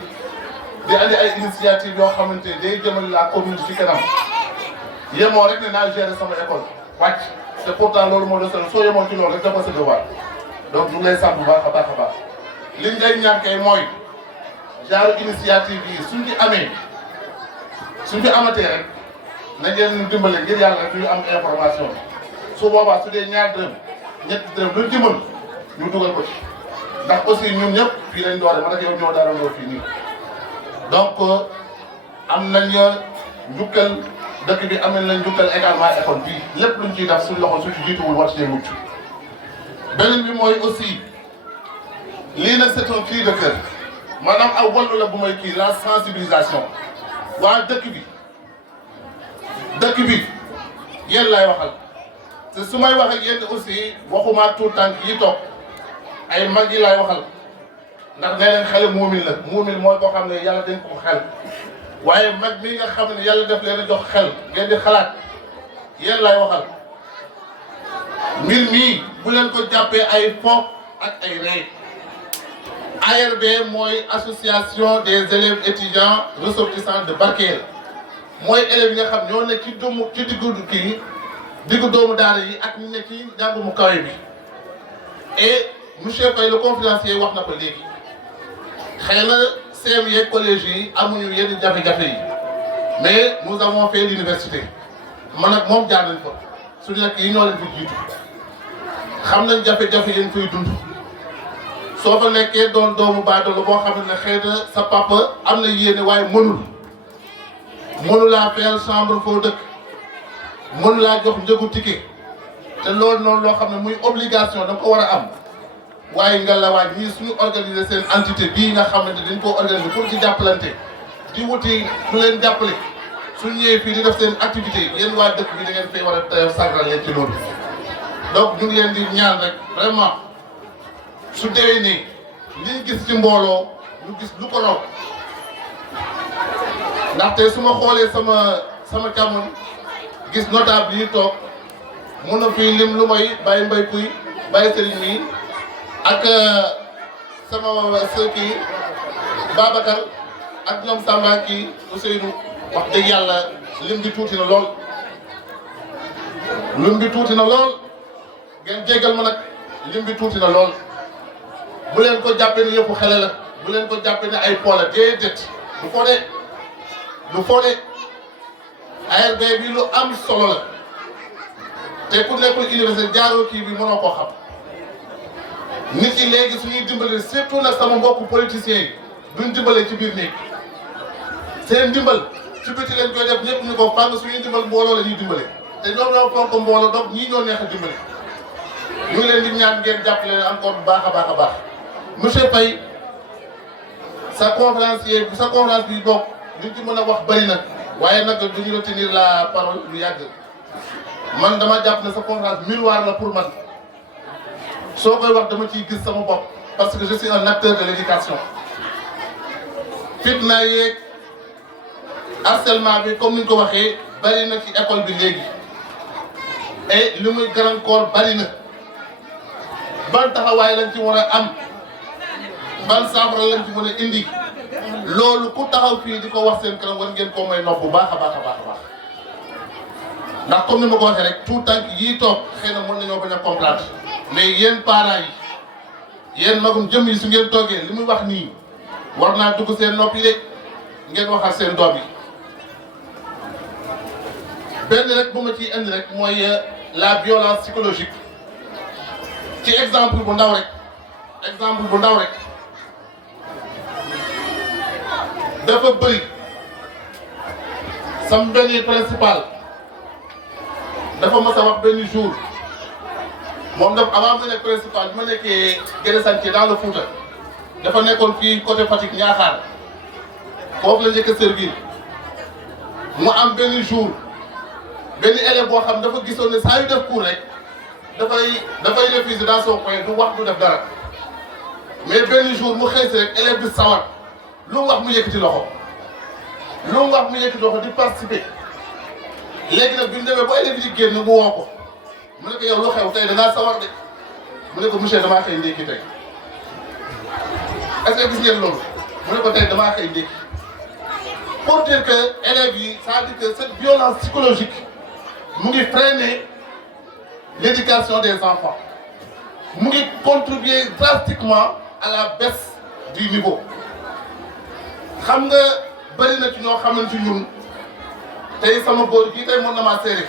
di andi ay initiative yoo xamante ni day jëmale la commune ci kanam yemoo rek ne naa gérer sama école wàcc te pourtant loolu moo desal soo yemoon ci loolu rek dafa sa devoir donc ñu ngi lay sant bu baax a baax a baax liñ lay ñaan kay mooy genre initiative yi suñ fi amatee rek na ngeen dimbale ngir yàlla rek ñu am information su boobaa su dee ñaar dërëm ñetti dërëm luñ ci mën ñu dugal ko ci ndax aussi ñun ñëpp fii lañ doore man ak yow ñoo daarandoo fii nii donc am nañ njukkal dëkk bi am nañ njukkal également école bii lépp luñ ciy def suñ loxo su ci jiituwul war cee mucc beneen bi mooy aussi lii nag c'est un cri de cœur maanaam aw wallu la bu may kii la sensibilisation waa dëkk bi yéen laay waxal te su may wax ak yéen aussi waxuma tout tànk yi toog ay mag yi laay waxal ndax nee nañ xale muumin la muumin mooy koo xam ne yàlla dañ ko xel waaye mag mi nga xam ne yàlla def leen a jox xel ngeen di xalaat yéen laay waxal mbir mii bu leen ko jàppee ay fo ak ay rey ARB mooy association des élèves étudiants ressortissants de Bakel mooy élèves yi nga xam ñoo nekk ci diggu doomu daara yi ak ñu nekk ci njàngu mu kawe bi et monsieur Faye le conférencier wax na ko léegi xëy na CM yeeg collège yi amuñu yenn jafe-jafe yi mais nous avons fait l'université man ak moom jaar nañ fa suñu nekk yi ñoo leen fi jiitu xam nañ jafe-jafe yéen fay dund soo fa nekkee doon doomu baadoolo boo xam ne xëy na sa papa am na yéene waaye mënu laa fayal chambre foo dëkk mënu laa jox njëgu ticket te loolu noonu loo xam ne muy obligation da ko war a am waaye nga la waaj ñii suñu organiser seen entité bii nga xamante dañ koo organiser pour ci jàppalante di wuti ku leen jàppale suñu ñëwee fii di def seen activité yéen waa dëkk bi da ngeen fay war a sargal leen ci loolu. donc ñu ngi leen di ñaan rek vraiment su déwee nii liñ gis ci mbooloo ñu gis lu ko raw ndaxte su ma xoolee sama càmmoñ gis notable yi toog mun na fii lim lu may bàyyi mbay puy bàyyi sëriñ mi ak sama kii Babacar ak ñoom Samba kii Ousseynou wax dëgg yàlla lim bi tuuti na lool ngeen jéggal ma nag lim bi tuuti na lool bu leen ko jàppee ni yëpp xele la bu leen ko jàppee ni ay po la déedéet du foo de ARB bi lu am solo la te ku nekkul université jaaroo kii bi mënoo koo xam nit yi léegi suñuy dimbale surtout nag sama mbokku politiciens yi duñ dimbale ci biir néeg seen dimbal ci biti lañ koy def ñëpp ñu ko fànn suñuy dimbal mbooloo la ñuy dimbale te ñoom ñoo fonk mbooloo donc ñii ñoo neex a dimbale ñu ngi leen di ñaan ngeen jàppale leen encore bu baax a baax monsieur Faye sa conférence bi bokk liñ ci mën a wax bëri na waaye nag duñu retenir la parole lu yàgg man dama jàpp ne sa conférence miroir la pour man soo koy wax dama ciy gis sama bopp parce que je suis un acteur de l'éducation fitna yeeg harcèlement bi comme ni ñu ko waxee bari na ci école bi léegi et li muy gàllankoor bari na ban taxawaay lañ ci war a am ban saafara lañ ci mën a indi loolu ku taxaw fii di ko wax seen kanam war ngeen koo may nopp bu baax a baax ndax comme ni ma ko waxee rek tout tànk yii toog xëy na mën nañoo bañ a comprendre mais yéen parents yi yéen magum jëm yi su ngeen toogee li muy wax nii war naa dugg seen nopp yi de ngeen waxal seen doom yi benn rek bu ma ciy indi rek mooy la violence psychologique ci exemple bu ndaw rek dafa bëri sam benn principal dafa mës a wax benn jour moom daf avant mu nekk principal bi ma nekkee Guédé Santhie dans le Fouta dafa nekkoon fii côté Fatick Niakhar foofu la njëkk a servir mu am benn jour benn élève boo xam dafa gisoon ne saa yu def cours rek dafay refuser dans son coin du wax du def dara mais benn jour mu xëy si rek élève bi sawar lu mu wax mu yëkkati loxo di participer léegi nag bi ñu demee ba élève di génn mu woo ko mu ne ko yow lu xew tey da ngaa sawar de mu ne ko monsieur damaa xëy ndékki tey est-ce que gis ngeen loolu mu ne ko tey damaa xëy ndékki pour dire que élèves yi c'est-à-dire que cette violence psychologique mu ngi freiner l'éducation des enfants mu ngi contribuer drastiquement à la baisse du niveau xam nga bëri na ci ñoo xamante ñun tey sama góor gii tey mën na maa seere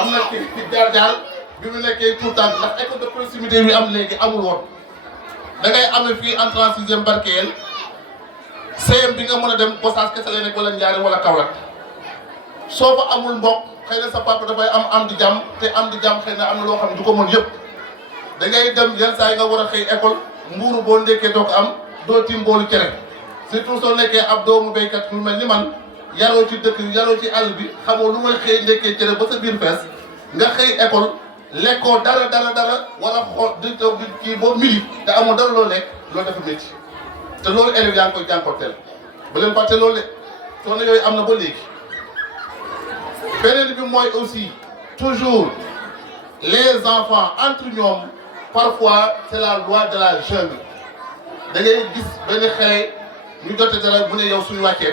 am na ci jaar bi mu nekkee tout temps ndax école de proximité bi am léegi amul woon da ngay amee fii entrée en sixième Barkeel CM bi nga mën a dem Gossas kese la nekk wala Ndiarème wala Kaolack soo fa amul mbokk xëy na sa papa dafay am di jàmm te am di jàmm xëy na am na loo xam ne du ko mën yëpp da ngay dem yenn saa yi nga war a xëy école mbuuru boo ndekkee doo ko am doo tiim boolu cere surtout soo nekkee ab doomu béykat lu mel ni man yaroo ci dëkk yaroo ci àll bi xamoo lu may xëy ndekkee cere ba sa biir fees nga xëy école lekkoo dara wala xool di toog di kii boo midi te amoo dara loo lekk loolu dafa métti te loolu élèves yaa ngi koy jànkuwanteel bu leen fàtte loolu de coono yooyu am na ba léegi. beneen bi mooy aussi toujours les enfants entre ñoom parfois c'est la loi de la jungle da ngay gis benn xale ñu jote dara mu ne yow suñu wàccee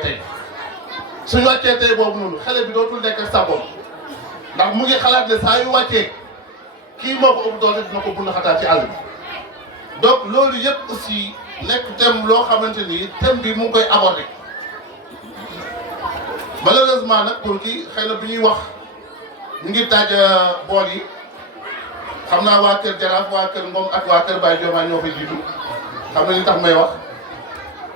tey boobu noonu xale bi dootul nekk ak sa bopp ndax mu ngi xalaat ne saa yu wàccee kii moo ko ëpp doole dina ko bund xataat ci àll bi donc loolu yëpp aussi nekk thème loo xamante ni thème bi mu ngi koy aborder malheureusement nag pour kii xëy na bi ñuy wax ñu ngi taaj bool yi xam naa waa kër Jaraaf waa kër Ngom ak waa kër Baye Diomaye ñoo fa jiitu xam na li tax may wax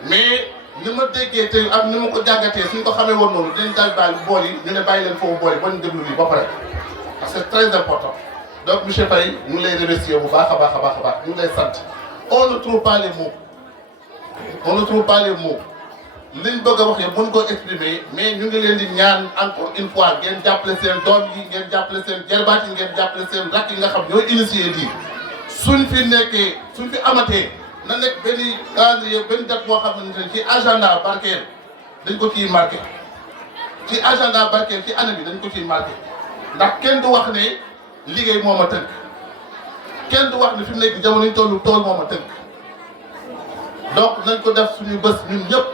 mais ni ma déggee te ak ni ma ko jàngatee suñ ko xamee woon noonu dinañ taaj bool yi ñu ne bàyyi leen foofu bool yi ba ñu déglu lii ba pare parce que c'est très important donc monsieur Faye ñu ngi lay remercier bu baax a baax a baax a baax ñu ngi lay sant on ne trouve pas les mots on ne trouve pas les mots liñ bëgg a wax yëpp mën koo exprimer mais ñu ngi leen di ñaan encore une fois ngeen jàppale seen doom yi ngeen jàppale seen jarbaat yi ngeen jàppale seen rakk yi nga xam ñooy initié lii suñ fi nekkee suñ fi amatee na nekk benn calendrier benn date boo xamante ne ci agenda barkeel dañ ko ciy marqué ci agenda barkeel ci année bi dañ ko ciy marqué ndax kenn du wax ne liggéey moo ma tënk kenn du wax ne fi mu nekk jamono ñu tollu tool moo ma tënk donc nañ ko def suñu bés ñun ñëpp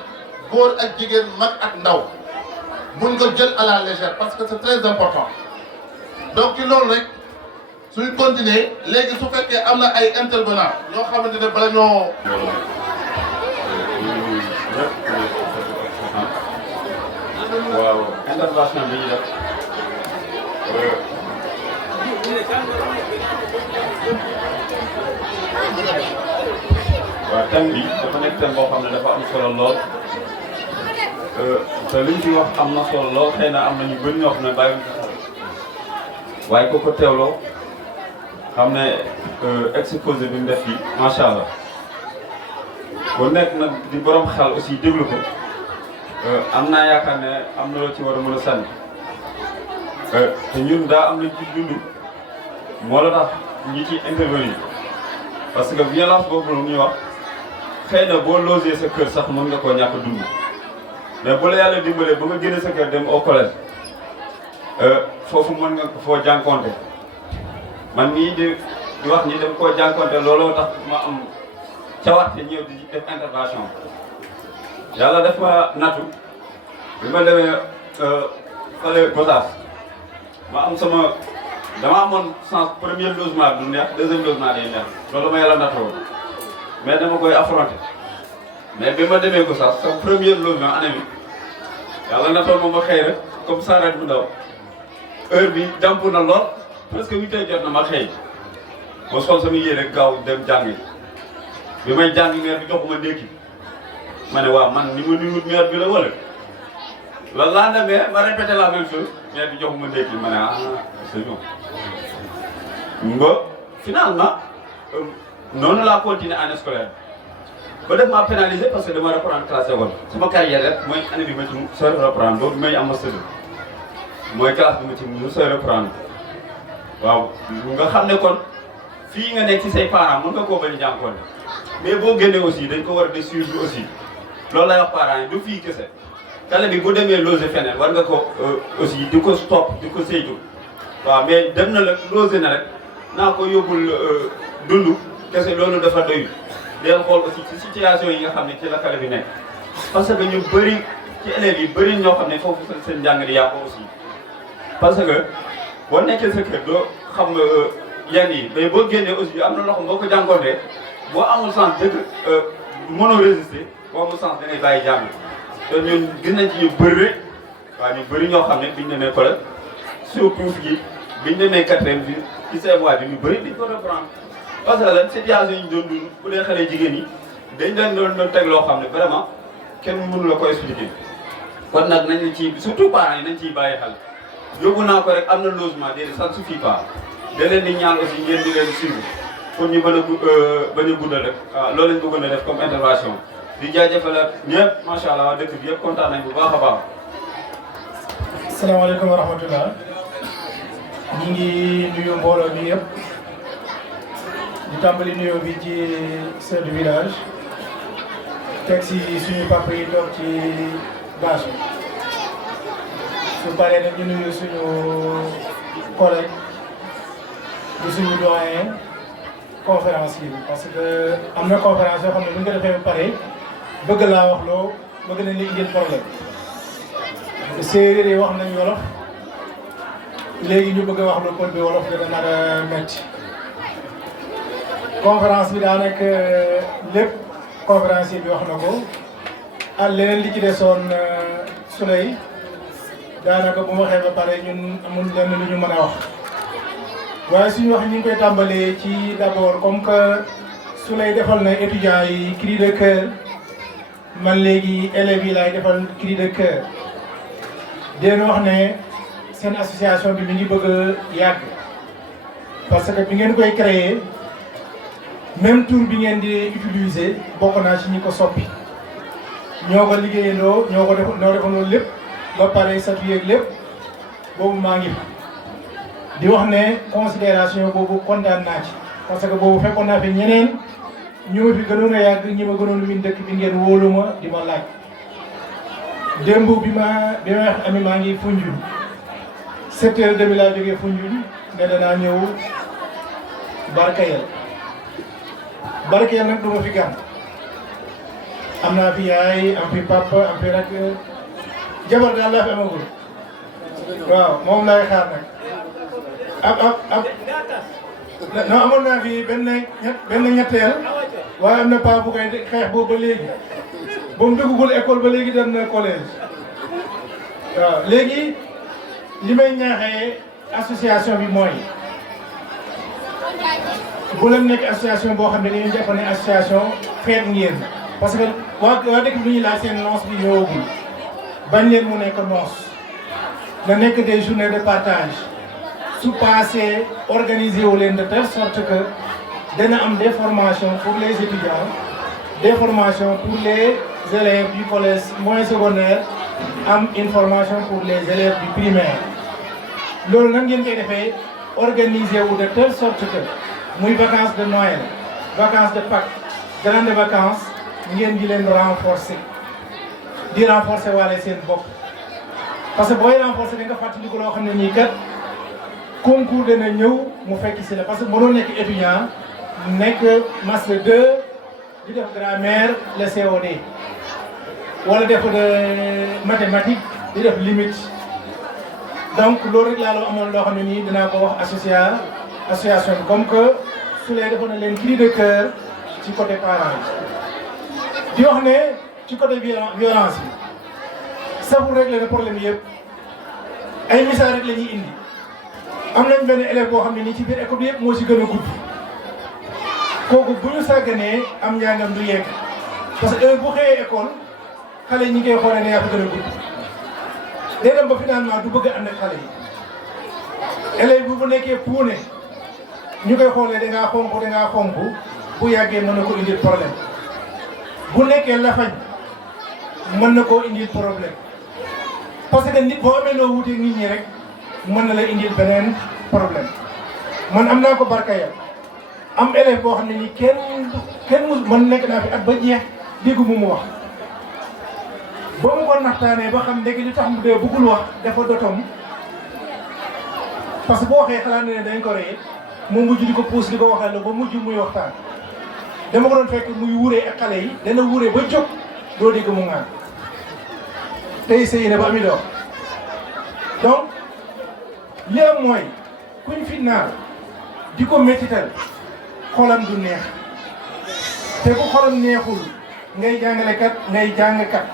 góor ak jigéen mag ak ndaw buñ ko jël à la légère parce que c'est très important donc ci loolu rek suñ continuer léegi su fekkee am na ay intervenants ñoo xamante ne bala ñoo. waaw intervention bi ñu def waaw thème bi dafa nekk thème boo xam ne dafa am solo lool te li ñu ci wax am na solo lool xëy na am na ñu bëri ñoo xam ne bàyyiwuñ ko xel waaye ko teewloo xam ne exposé bi mu def fii macha allah bu nekk nag di borom xel aussi déglu ko am naa yaakaar ne am na loo ci war a mën a sànni te ñun daa am nañ ci dund moo la tax ñi ci intervenir parce que violence boobu lu ñuy wax xëy na boo logé sa kër sax mën nga koo ñàkk dund mais bu la yàlla dimbalee ba nga génne sa kër dem au collège foofu mën nga ko foo jànkonte man mii di wax ni dem koo jànkonte looloo tax ma am cawarte ñëw di def intervention yàlla def ma nattu bi ma demee fële Gosaas ma am sama dama amoon sens premier logement du neex deuxième logement day neex loolu ma yàlla nattoo mais dama koy affronter mais bi ma demee Gosaas sama premier logement année bi yàlla nattoo ma ma xëy rek comme ça rek bu ndaw heure bi jàmp na lool presque 8 heures jot na ma xëy ma sol sama yére gaaw dem jàngi bi may jàngi meer bi joxuma ndékki ma ne waaw man ni ma nuyut meer bi la wala loolu laa demee ma répété la même chose meer bi joxuma ndékki ma ne ah c'est bon nga finalement noonu laa continuer année scolaire ba def maa pénalisé parce que dama reprendre classe seconde sama carrière rek mooy année bi ma ci sooy reprendre loolu may am master mooy classe bi ma ci mu sooy reprendre waaw nga xam ne kon fii nga nekk ci say parents mën nga koo bañ a jànkoonte mais boo génnee aussi dañ ko war a di suivre aussi loolu lay wax parents yi du fii kese xale bi bu demee loger feneen war nga ko aussi di ko stop di ko saytu waaw mais dem na la loger na rek naa ko yóbbul dund kese loolu dafa doy del xool aussi ci situation yi nga xam ne ci la xale bi nekk parce que ñu bëri ci élèves yi bëri ñoo xam ne foofu seen njàng di yàqu aussi parce que boo nekkee sa kër doo xam yenn yi mais boo génnee aussi am na loo xam boo ko jànkontee boo amul sens dëgg mënoo résister boo amul sens da ngay bàyyi jàng te ñun gis nañ ci ñu bëri waaw ñu bëri ñoo xam ne biñ demee collège surtout gi biñ demee quatrième bi ci CM1 bi ñu bëri dañ ko reprendre parce que lan situation yi ñu doon dund bu dee xale jigéen yi dañ doon teg loo xam ne vraiment kenn mënu la ko expliquer kon nag nañu ci surtout parents yi nañ ciy bàyyi xel yóbbu naa ko rek am na logement déedéet ça ne suffit pas da leen di ñaan aussi ngeen di leen suivre pour ñu mën a bañ a guddal rek waaw loolu lañ bëggoon a def comme intervention di jaajëfal ñëpp macha allah dëkk bi yëpp kontaan nañ bu baax a baax. asalaamaaleykum wa rahmatullah ñu ngi nuyu mbooloo bi yëpp di tàmbali nuyoo bi ci chef du village teg si suñu papa yi toog ci bâche bi su paree nag ñu nuyu suñu collègue di suñu doyen conférence yi parce que am na conférence yoo xam ne bu ñu ko defee ba pare bëgg laa wax loo bëgg nañ li ngeen problème séeréer yi wax nañ wolof léegi ñu bëgg a wax lu pël bi wolof dana nar a metti conférence bi daa nekk lépp conférence bi wax na ko ak leneen li ci desoon Souley daanaka bu ma waxee ba pare ñun amul lenn lu ñu mën a wax waaye suñu wax ñu ngi koy tàmbalee ci d'abord comme que Souley defal na étudiants yi cri de cœur man léegi élèves yi laay defal cri de cœur di leen wax ne seen association bi mi ngi bëgg a yàgg parce que bi ngeen koy créer même tour bi ngeen di utiliser bokk naa ci ñi ko soppi ñoo ko liggéeyandoo ñoo ko defandoo lépp ba pare statut yeeg lépp boobu maa ngi di wax ne considération boobu kontaan naa ci parce que boobu fekkoon naa fi ñeneen ñu ma fi gënoon a yàgg ñi ma gënoon min dëkk bi ngeen wóolu ma di ma laaj démb bi ma wax ami maa ngi Foundiougne 7h30 laa jógee Foundiougne ne danaa ñëw Barkayel nag du ma fi gan am naa fi yaay am fi papa am fi rak jabar daal laa fi amagul waaw moom laay xaar nag non amoon naa fi benn ñetteel waaye am na paa bu koy xeex boobu ba léegi ba mu duggagul école ba léegi dem na collège waaw léegi li may ñaaxee association bi mooy bu leen nekk association boo xam ne dañuy jàpp ne association feet ngeen parce que waa dëkk bi ñuy laaj seen noos bi ñëwagul bañ leen mu nekk noos na nekk des journées de partage su passé organiser wu leen de telle sorte que dana am des formations pour les étudiants des formations pour les élèves du collège moyen secondaire am une formation pour les élèves du primaire loolu nag ngeen koy defee organiser wu de telle sorte que muy vacances de Noël vacances de Pâques grandes vacances ngeen di leen renforcer waale seen bopp parce que booy renforcer da nga fàttaliku loo xam ne nii kat concours dana ñëw mu fekk si la parce que mënoo nekk étudiant nekk master 2 di def grammaire le COD wala def de mathématique di def limite donc loolu rek laa loo amoon loo xam ne nii dinaa ko wax association bi comme que su lee defoon na leen cri de cœur ci côté parents yi di wax ne ci côté violence bi sabu régler le problème yëpp ay message rek la ñuy indi am nañ benn élève boo xam ne nii ci biir école bi yëpp moo ci gën a gudd kooku bu ñu sàgganee am njàngam du yegg parce que heure bu xëyee école xale yi ñi koy xoolee ne yaa ko gën a gudd day dem ba finalement du bëgg a ànd ak xale yi élève bu nekkee puune ñu koy xoolee dangaa xonk bu yàggee mën na ko indil problème bu nekkee lafañ mën na koo indil problème parce que nit boo amee loo wuteeg nit ñi rek mën na la indil beneen problème man am naa ko Barkayel am élève boo xam ne nii kenn mu man nekk naa fi at ba jeex déggu mu wax ba mu ko naxtaanee ba xam ndekki li tax mu dee bëggul wax dafa dotom parce que boo waxee xalaat ne dañ ko rey mu mujj di ko puus di ko waxal la ba mujj muy waxtaan dama ko doon fekk muy wuree ak xale yi dana wuree ba jóg doo dégg mu ŋaan tey sëy na ba ami doom donc li am mooy kuñ fitnaal di ko méttital xolam du neex te bu xolam neexul ngay jàngalekat ngay jàngkat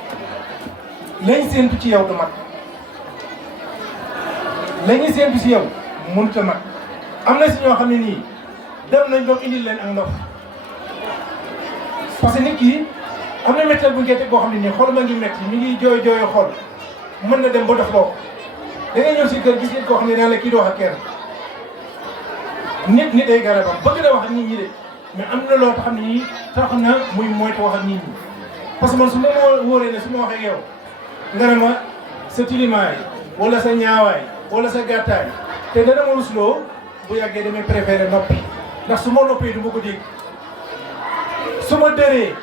lañ séentu ci yow du mat lañuy séentu ci yow mënut a mat am na si ñoo xam ne nii dem nañ doon indil leen ak ndox parce que nit ki am na méttal bu ngeen teg boo xam ne nii xol ma ngi métti mi ngi jooy xol mën na dem ba dox loo da ngay ñëw si kër gis nit koo xam ne naa la kii di wax ak kenn nit ay garabam bëgg na wax ak nit ñi de mais am na loo xam ne nii tax na muy moytu wax ak nit ñi parce que man su ma wóoree ne su ma waxee yow nga ne ma sa tilimaay wala sa ñaawaay wala sa gàttaay te dana ma rusloo bu yàggee damay préféré noppi ndax su ma noppee du ma ko dégg su ma dëree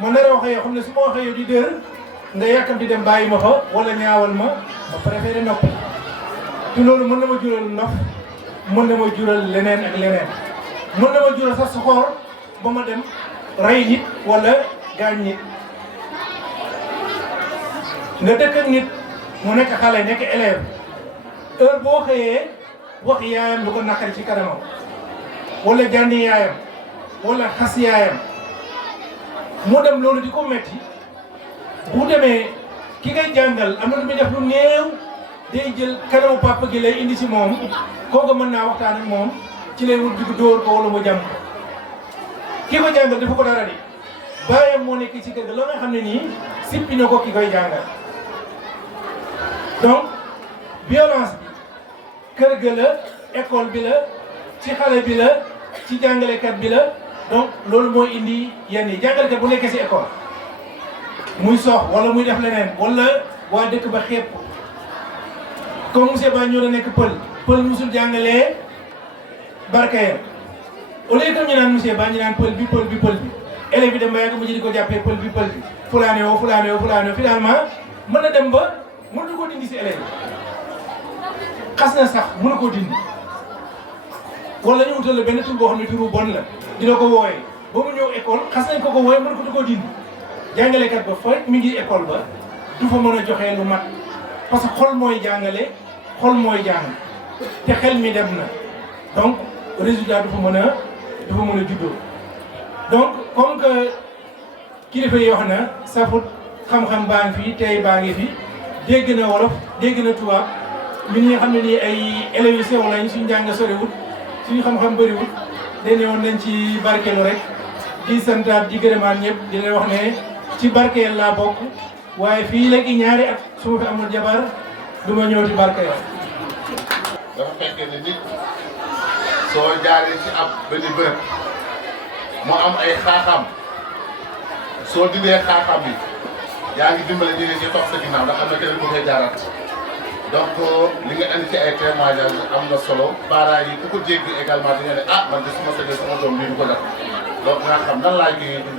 ma nar a waxee yow xam ne su ma waxee yow di dër nga yàkkam di dem bàyyi ma fa wala ñaawal ma préféré noppi te loolu mën na ma jural nof mën na ma jural leneen ak leneen mën na ma jural sax soxoor ba ma dem rey nit wala gaañ nit nga dëkk ak nit mu nekk xale nekk élève heure boo xëyee wax yaayam lu ko naqari ci kanamam wala jànni yaayam wala xas yaayam mu dem loolu di ko metti bu demee ki ngay jàngal am na lu muy def lu néew day jël kanamu papa gi lay indi ci moom kooku mën naa waxtaan ak moom ci lay wut di dóor ko wala mu jàmm ko ki ko jàngal dafa ko dara di bàyyam moo nekk ci kër ga loo nga xam ne nii sippi na ko ki koy jàngal donc violence bi kër ga la école bi la ci xale bi la ci jàngalekat bi la donc loolu mooy indi yenn yi jàngalekat bu nekkee si école muy sox wala muy def leneen wala waa dëkk ba xeeb ko comme monsieur Ba ñoo la nekk pël musul jàngalee Barkayel au lieu que ñu naan monsieur Ba ñu naan pël bi élèves yi dem ba yàgg mu di ko jàppee pël bi fulaane woo finalement mën na dem ba mënu koo dindi si élèves yi xas na sax mënu koo dindi wala ñu wutal la benn tur boo xam ne turu bon la dina ko wooyee ba mu ñëw école xas nañ ko wooyee mënu ko koo dindi jàngalekat ba fa mi ngi école ba du fa mën a joxee lu mat parce que xol mooy jàngale xol mooy jàng te xel mi dem na donc résultat du fa mën a juddoo donc comme que kilifa yi wax na safut xam-xam baa ngi fi tey baa ngi fi dégg na wolof dégg na tubaab ñun ñi nga xam ne nii ay élèves yu sew lañ suñu njàng soriwut suñu xam-xam bëriwut dañu woon nañ ci barkeelu rek di santaat di gërëmaat ñëpp di leen wax ne ci barkeel laa bokk waaye fii léegi ñaari at su ma fi amul jabar du ma ñëw ci barkeel. dafa fekk ne nit soo jaaree ci ab benn bërëb mu am ay xaaxaam soo dindee xaaxaam bi yaa ngi dimbale ñu ne ci toog sa ginnaaw ndax am na keneen ku koy jaaraat donc li nga indi ci ay témoignages am na solo parents yi ku ko jéggi également di nga ne ah man de su ma sëggee sama doom lii du ko def donc nga xam nan laa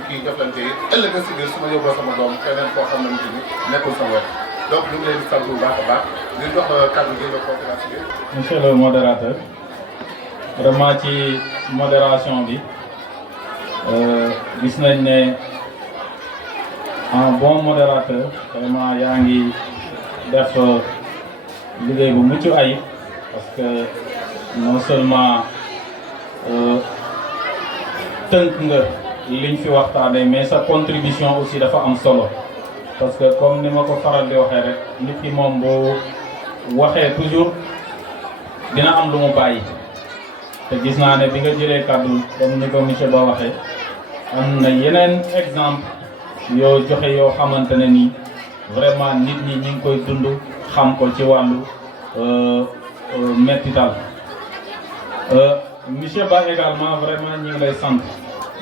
kii jëflante yi ëllëg si biir su ma yóbboo sama doom keneen koo xam ne nit ñi nekkul sama wet donc ñu ngi leen di sant bu baax a baax di jox kàddu gi le conférence bi. Monsieur le modérateur vraiment ci modération bi gis nañ ne un bon modérateur vraiment yaa ngi def liggéey bu mucc ayib parce que non seulement tënk nga liñ fi waxtaanee mais sa contribution aussi dafa am solo parce que comme ni ma ko faral di waxee rek nit ki moom boo waxee toujours dina am lu mu bàyyi te gis naa ne bi nga jëlee kàddu comme ni ko monsieur Ba waxee am na yeneen exemple yoo joxe yoo xamante ne nii vraiment nit ñi ñi ngi koy dund xam ko ci wàllu mettital monsieur Ba également vraiment ñi ngi lay sant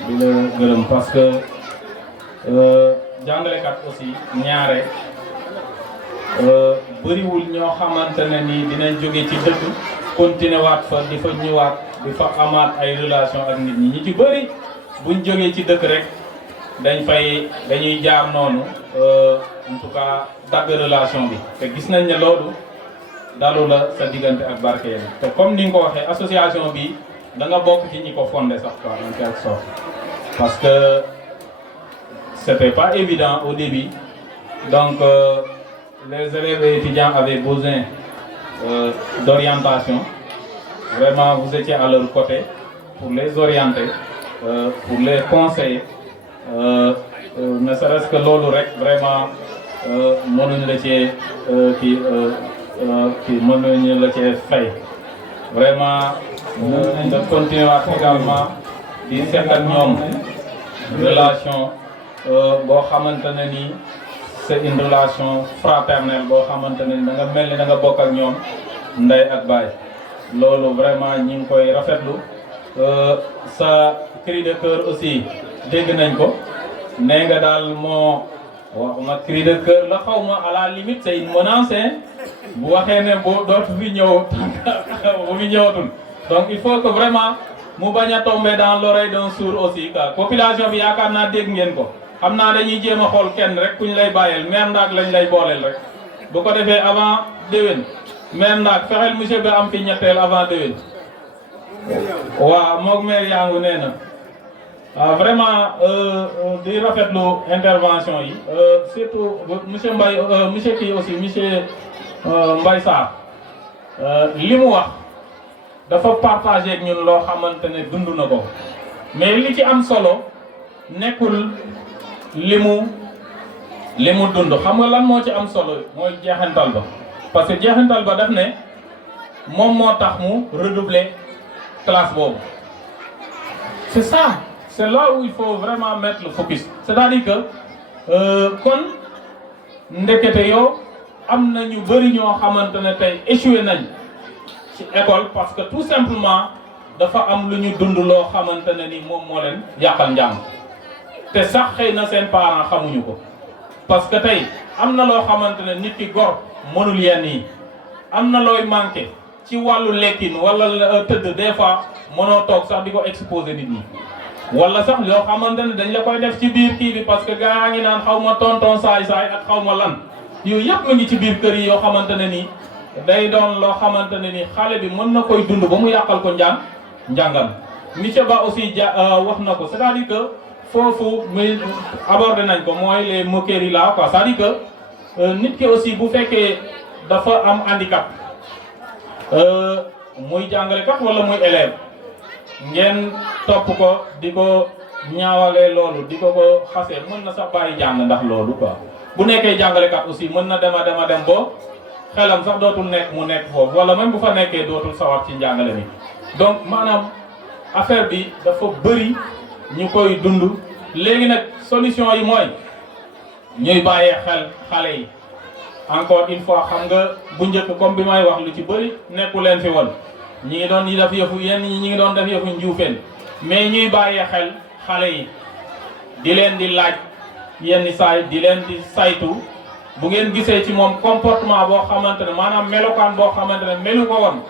di la gërëm parce que jàngalekat aussi ñaare bëriwul ñoo xamante ne nii dinañ jóge ci dëkk continuer waat fa di fa ñëwaat di fa amaat ay relation ak nit ñi ci bëri buñ jógee ci dëkk rek dañuy jaar noonu en tout cas dagg relation bi te gis nañ ne loolu dalu la sa diggante ak Barkayel te comme ni nga ko waxee association bi da nga bokk ci ñi ko fondé sax quoi en quelque sorte parce que c'était pas évident au début donc les élèves et étudiants avaient besoin d'orientation vraiment vous étiez à leur côté pour les orienter pour les conseiller ne serait-ce que loolu rek vraiment mënuñu la cee mënuñu la cee fay vraiment nga continuer waat également di seq ak ñoom relation boo xamante ne nii c'est une relation fraternelle boo xamante ne ni da nga mel ni da nga bokk ak ñoom ndey ak baay loolu vraiment ñi ngi koy rafetlu sa cri de cœur aussi dégg nañ ko nee nga daal moo waxuma cri de cœur la xaw ma à la limite c'est une menace bu waxee ne boo dootu fi ñëw bu fi ñëwatul donc il faut que vraiment mu bañ a tomber dans l'oreille d'un sourd aussi quoi population bi yaakaar naa dégg ngeen ko xam naa dañuy jéem a xool kenn rek kuñ lay bàyyeel maire Ndaak lañ lay booleel rek bu ko defee avant déwén maire Ndaak fexeel monsieur bi am fi ñetteel avant déwén waaw moog maire Yangu nee na waaw vraiment di rafetlu intervention yi surtout monsieur Mbaye monsieur kii aussi monsieur Mbaye Sarr li mu wax dafa partagé ak ñun loo xamante ne dund na ko mais li ci am solo nekkul li mu dund xam nga lan moo ci am solo mooy jeexantal ba parce que jeexantal ba daf ne moom moo tax mu redoubler classe boobu c'est ça c'est là où il faut vraiment mettre le focus c'est-à-dire que kon ndekete yow am na ñu bëri ñoo xamante ne tey échoué nañ ci école parce que tout simplement dafa am lu ñu dund loo xamante ne ni moom moo leen yàqal njàng te sax xëy na seen parents xamuñu ko parce que tey am na loo xamante ne nit ki gor mënul yenn yi am na looy manqué ci wàllu lekkin wala tëdd des fois mënoo toog sax di ko exposer nit ñi wala sax loo xamante ne dañ la koy def ci biir kii bi parce que gaa ngi naan xaw ma tonton saay-saay ak xaw ma lan yooyu yëpp mu ngi ci biir kër yi yoo xamante ne nii day doon loo xamante ne ni xale bi mën na koy dund ba mu yàqal ko njàngam monsieur Ba aussi wax na ko c'est-à-dire que foofu muy abordé nañ ko mooy les moqueries là quoi c'est-à-dire que nit ki aussi bu fekkee dafa am handicap muy jàngalekat wala muy élève ngeen topp ko di ko ñaawalee loolu di ko xasee mën na sax bàyyi jàng ndax loolu quoi bu nekkee jàngalekat aussi mën na dem ba xelam sax dootul nekk mu nekk foofu wala même bu fa nekkee dootul sawar ci njàngale mi donc maanaam affaire bi dafa bëri ñu koy dund léegi nag solution yi mooy ñuy bàyyee xel xale yi encore une fois xam nga bu njëkk comme bi may wax lu ci bëri nekku leen fi woon ñi ngi doon def yëfu yenn ñi ngi doon def yëfu njuufeen mais ñuy bàyyee xel xale yi di leen di laaj yenn saay di leen di saytu bu ngeen gisee ci moom comportement boo xamante ne maanaam melokaan boo xamante ne melu ko woon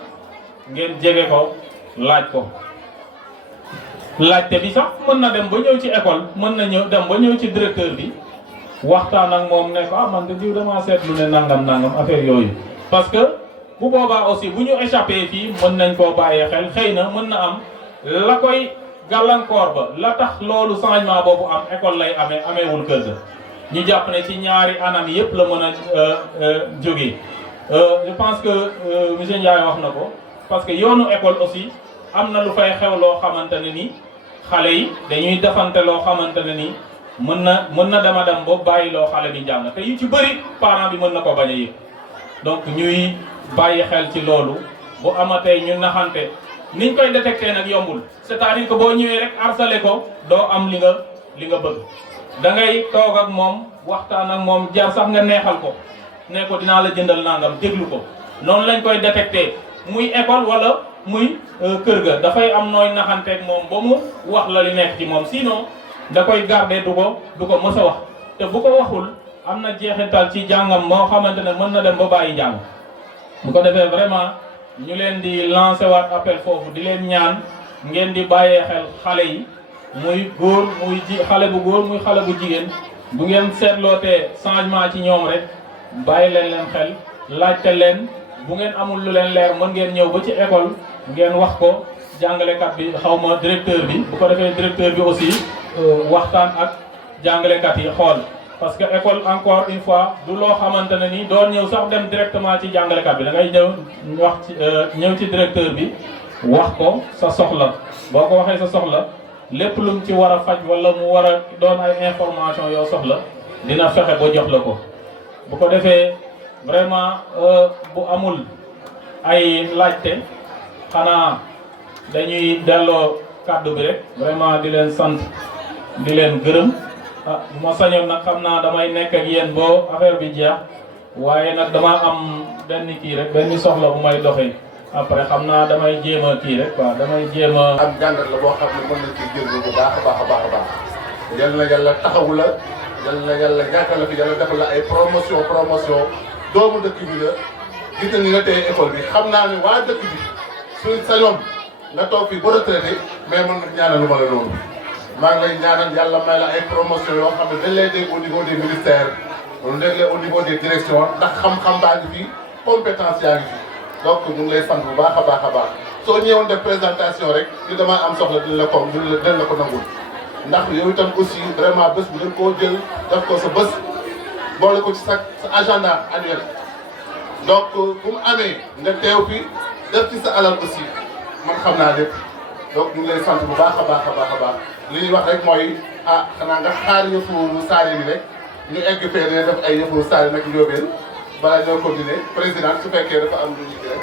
ngeen jege ko laaj ko laajte bi sax mën na dem ba ñëw ci école mën na dem ba ñëw ci directeur bi waxtaan ak moom ne ko man de diw dama seetlu ne nangam affaire yooyu parce que bu boobaa aussi bu ñu échappé fii mën nañ koo bàyyee xel xëy na mën na am la koy gàllankoor ba la tax loolu changement boobu am école lay ameewul kër ga ñu jàpp ne ci ñaari anam yëpp la mën a jógee je pense que monsieur Ndiaye wax na ko parce que yoonu école aussi am na lu fay xew loo xamante ne ni xale yi dañuy defante loo xamante ne ni mën na dem ba bàyyi loo xale bi jàng te yu ci bëri parent bi mën na ko bañ a yëg donc ñuy bàyyi xel ci loolu bu amatee ñu naxante niñ koy détecté nag yombul c'est-à-dire que boo ñëwee rek harcelé ko doo am li nga bëgg da ngay toog ak moom waxtaan ak moom jar sax nga neexal ko ne ko dinaa la jëndal nangam déglu ko noonu lañ koy détecté muy école wala muy kër ga dafay am nooy naxanteeg moom ba mu wax la li nekk ci moom sinon da koy garder du ko mës a wax te bu ko waxul am na jeexital ci jàngam moo xamante ne mën na dem ba bàyyi jàng bu ko defee vraiment ñu leen di lancer waat appel foofu di leen ñaan ngeen di bàyyee xel xale yi muy góor muy xale bu góor muy xale bu jigéen bu ngeen seetlootee changement ci ñoom rek bàyyi leen xel laajte leen bu ngeen amul lu leen leer mën ngeen ñëw ba ci école ngeen wax ko jàngalekat bi xawma directeur bi bu ko defee directeur bi aussi waxtaan ak jàngalekat yi xool parce que école encore une fois du loo xamante ne ni doon ñëw sax dem directement ci jàngalekat bi da ngay ñëw ci directeur bi wax ko sa soxla boo ko waxee sa soxla lépp lum ci war a faj wala mu war a doon ay information yoo soxla dina fexe ba jox la ko bu ko defee vraiment bu amul ay laajte xanaa dañuy delloo kàddu bi rek vraiment di leen sant di leen gërëm bu ma sañoon nag xam naa damay nekk ak yéen boo affaire bi jeex waaye nag dama am benn kii rek benn soxla bu may doxee après xam naa damay jéem a kii rek quoi damay jéem a. am jàngat la boo xam ne mën na ciy jël bu baax a baax yal na yàlla taxawu la yal na yàlla ñàkkal la fi yàlla defal la ay promotion doomu dëkk bi la gis nañu nga tey école bi xam naa ne waa dëkk bi suñ sañoon nga toog fii ba retraité mais mën nga ñaanal lu ma la loolu. maa ngi lay ñaanal yàlla may la ay promotion yoo xam ne dañ lay dégg au niveau des ministères wala léeg-léeg au niveau des directions ndax xam-xam baa ngi fi compétence yaa ngi fi donc ñu ngi lay sant bu baax a baax soo ñëwoon def présentation rek ñu damaa am soxla dina la ko nangul ndax yow itam aussi vraiment bés bu dañ koo jël def ko sa bés boole ko ci sa agenda annuel donc bu mu amee nga teew fi def ci sa alal aussi man xam naa lépp donc ñu ngi lay sant bu baax a baax li ñuy wax rek mooy xanaa nga xaar yëfu saare bi rek ñu egg fee ne def ay yëfu saare nag njóobeen balaa ñoo continuer président su fekkee dafa am lu ñu rek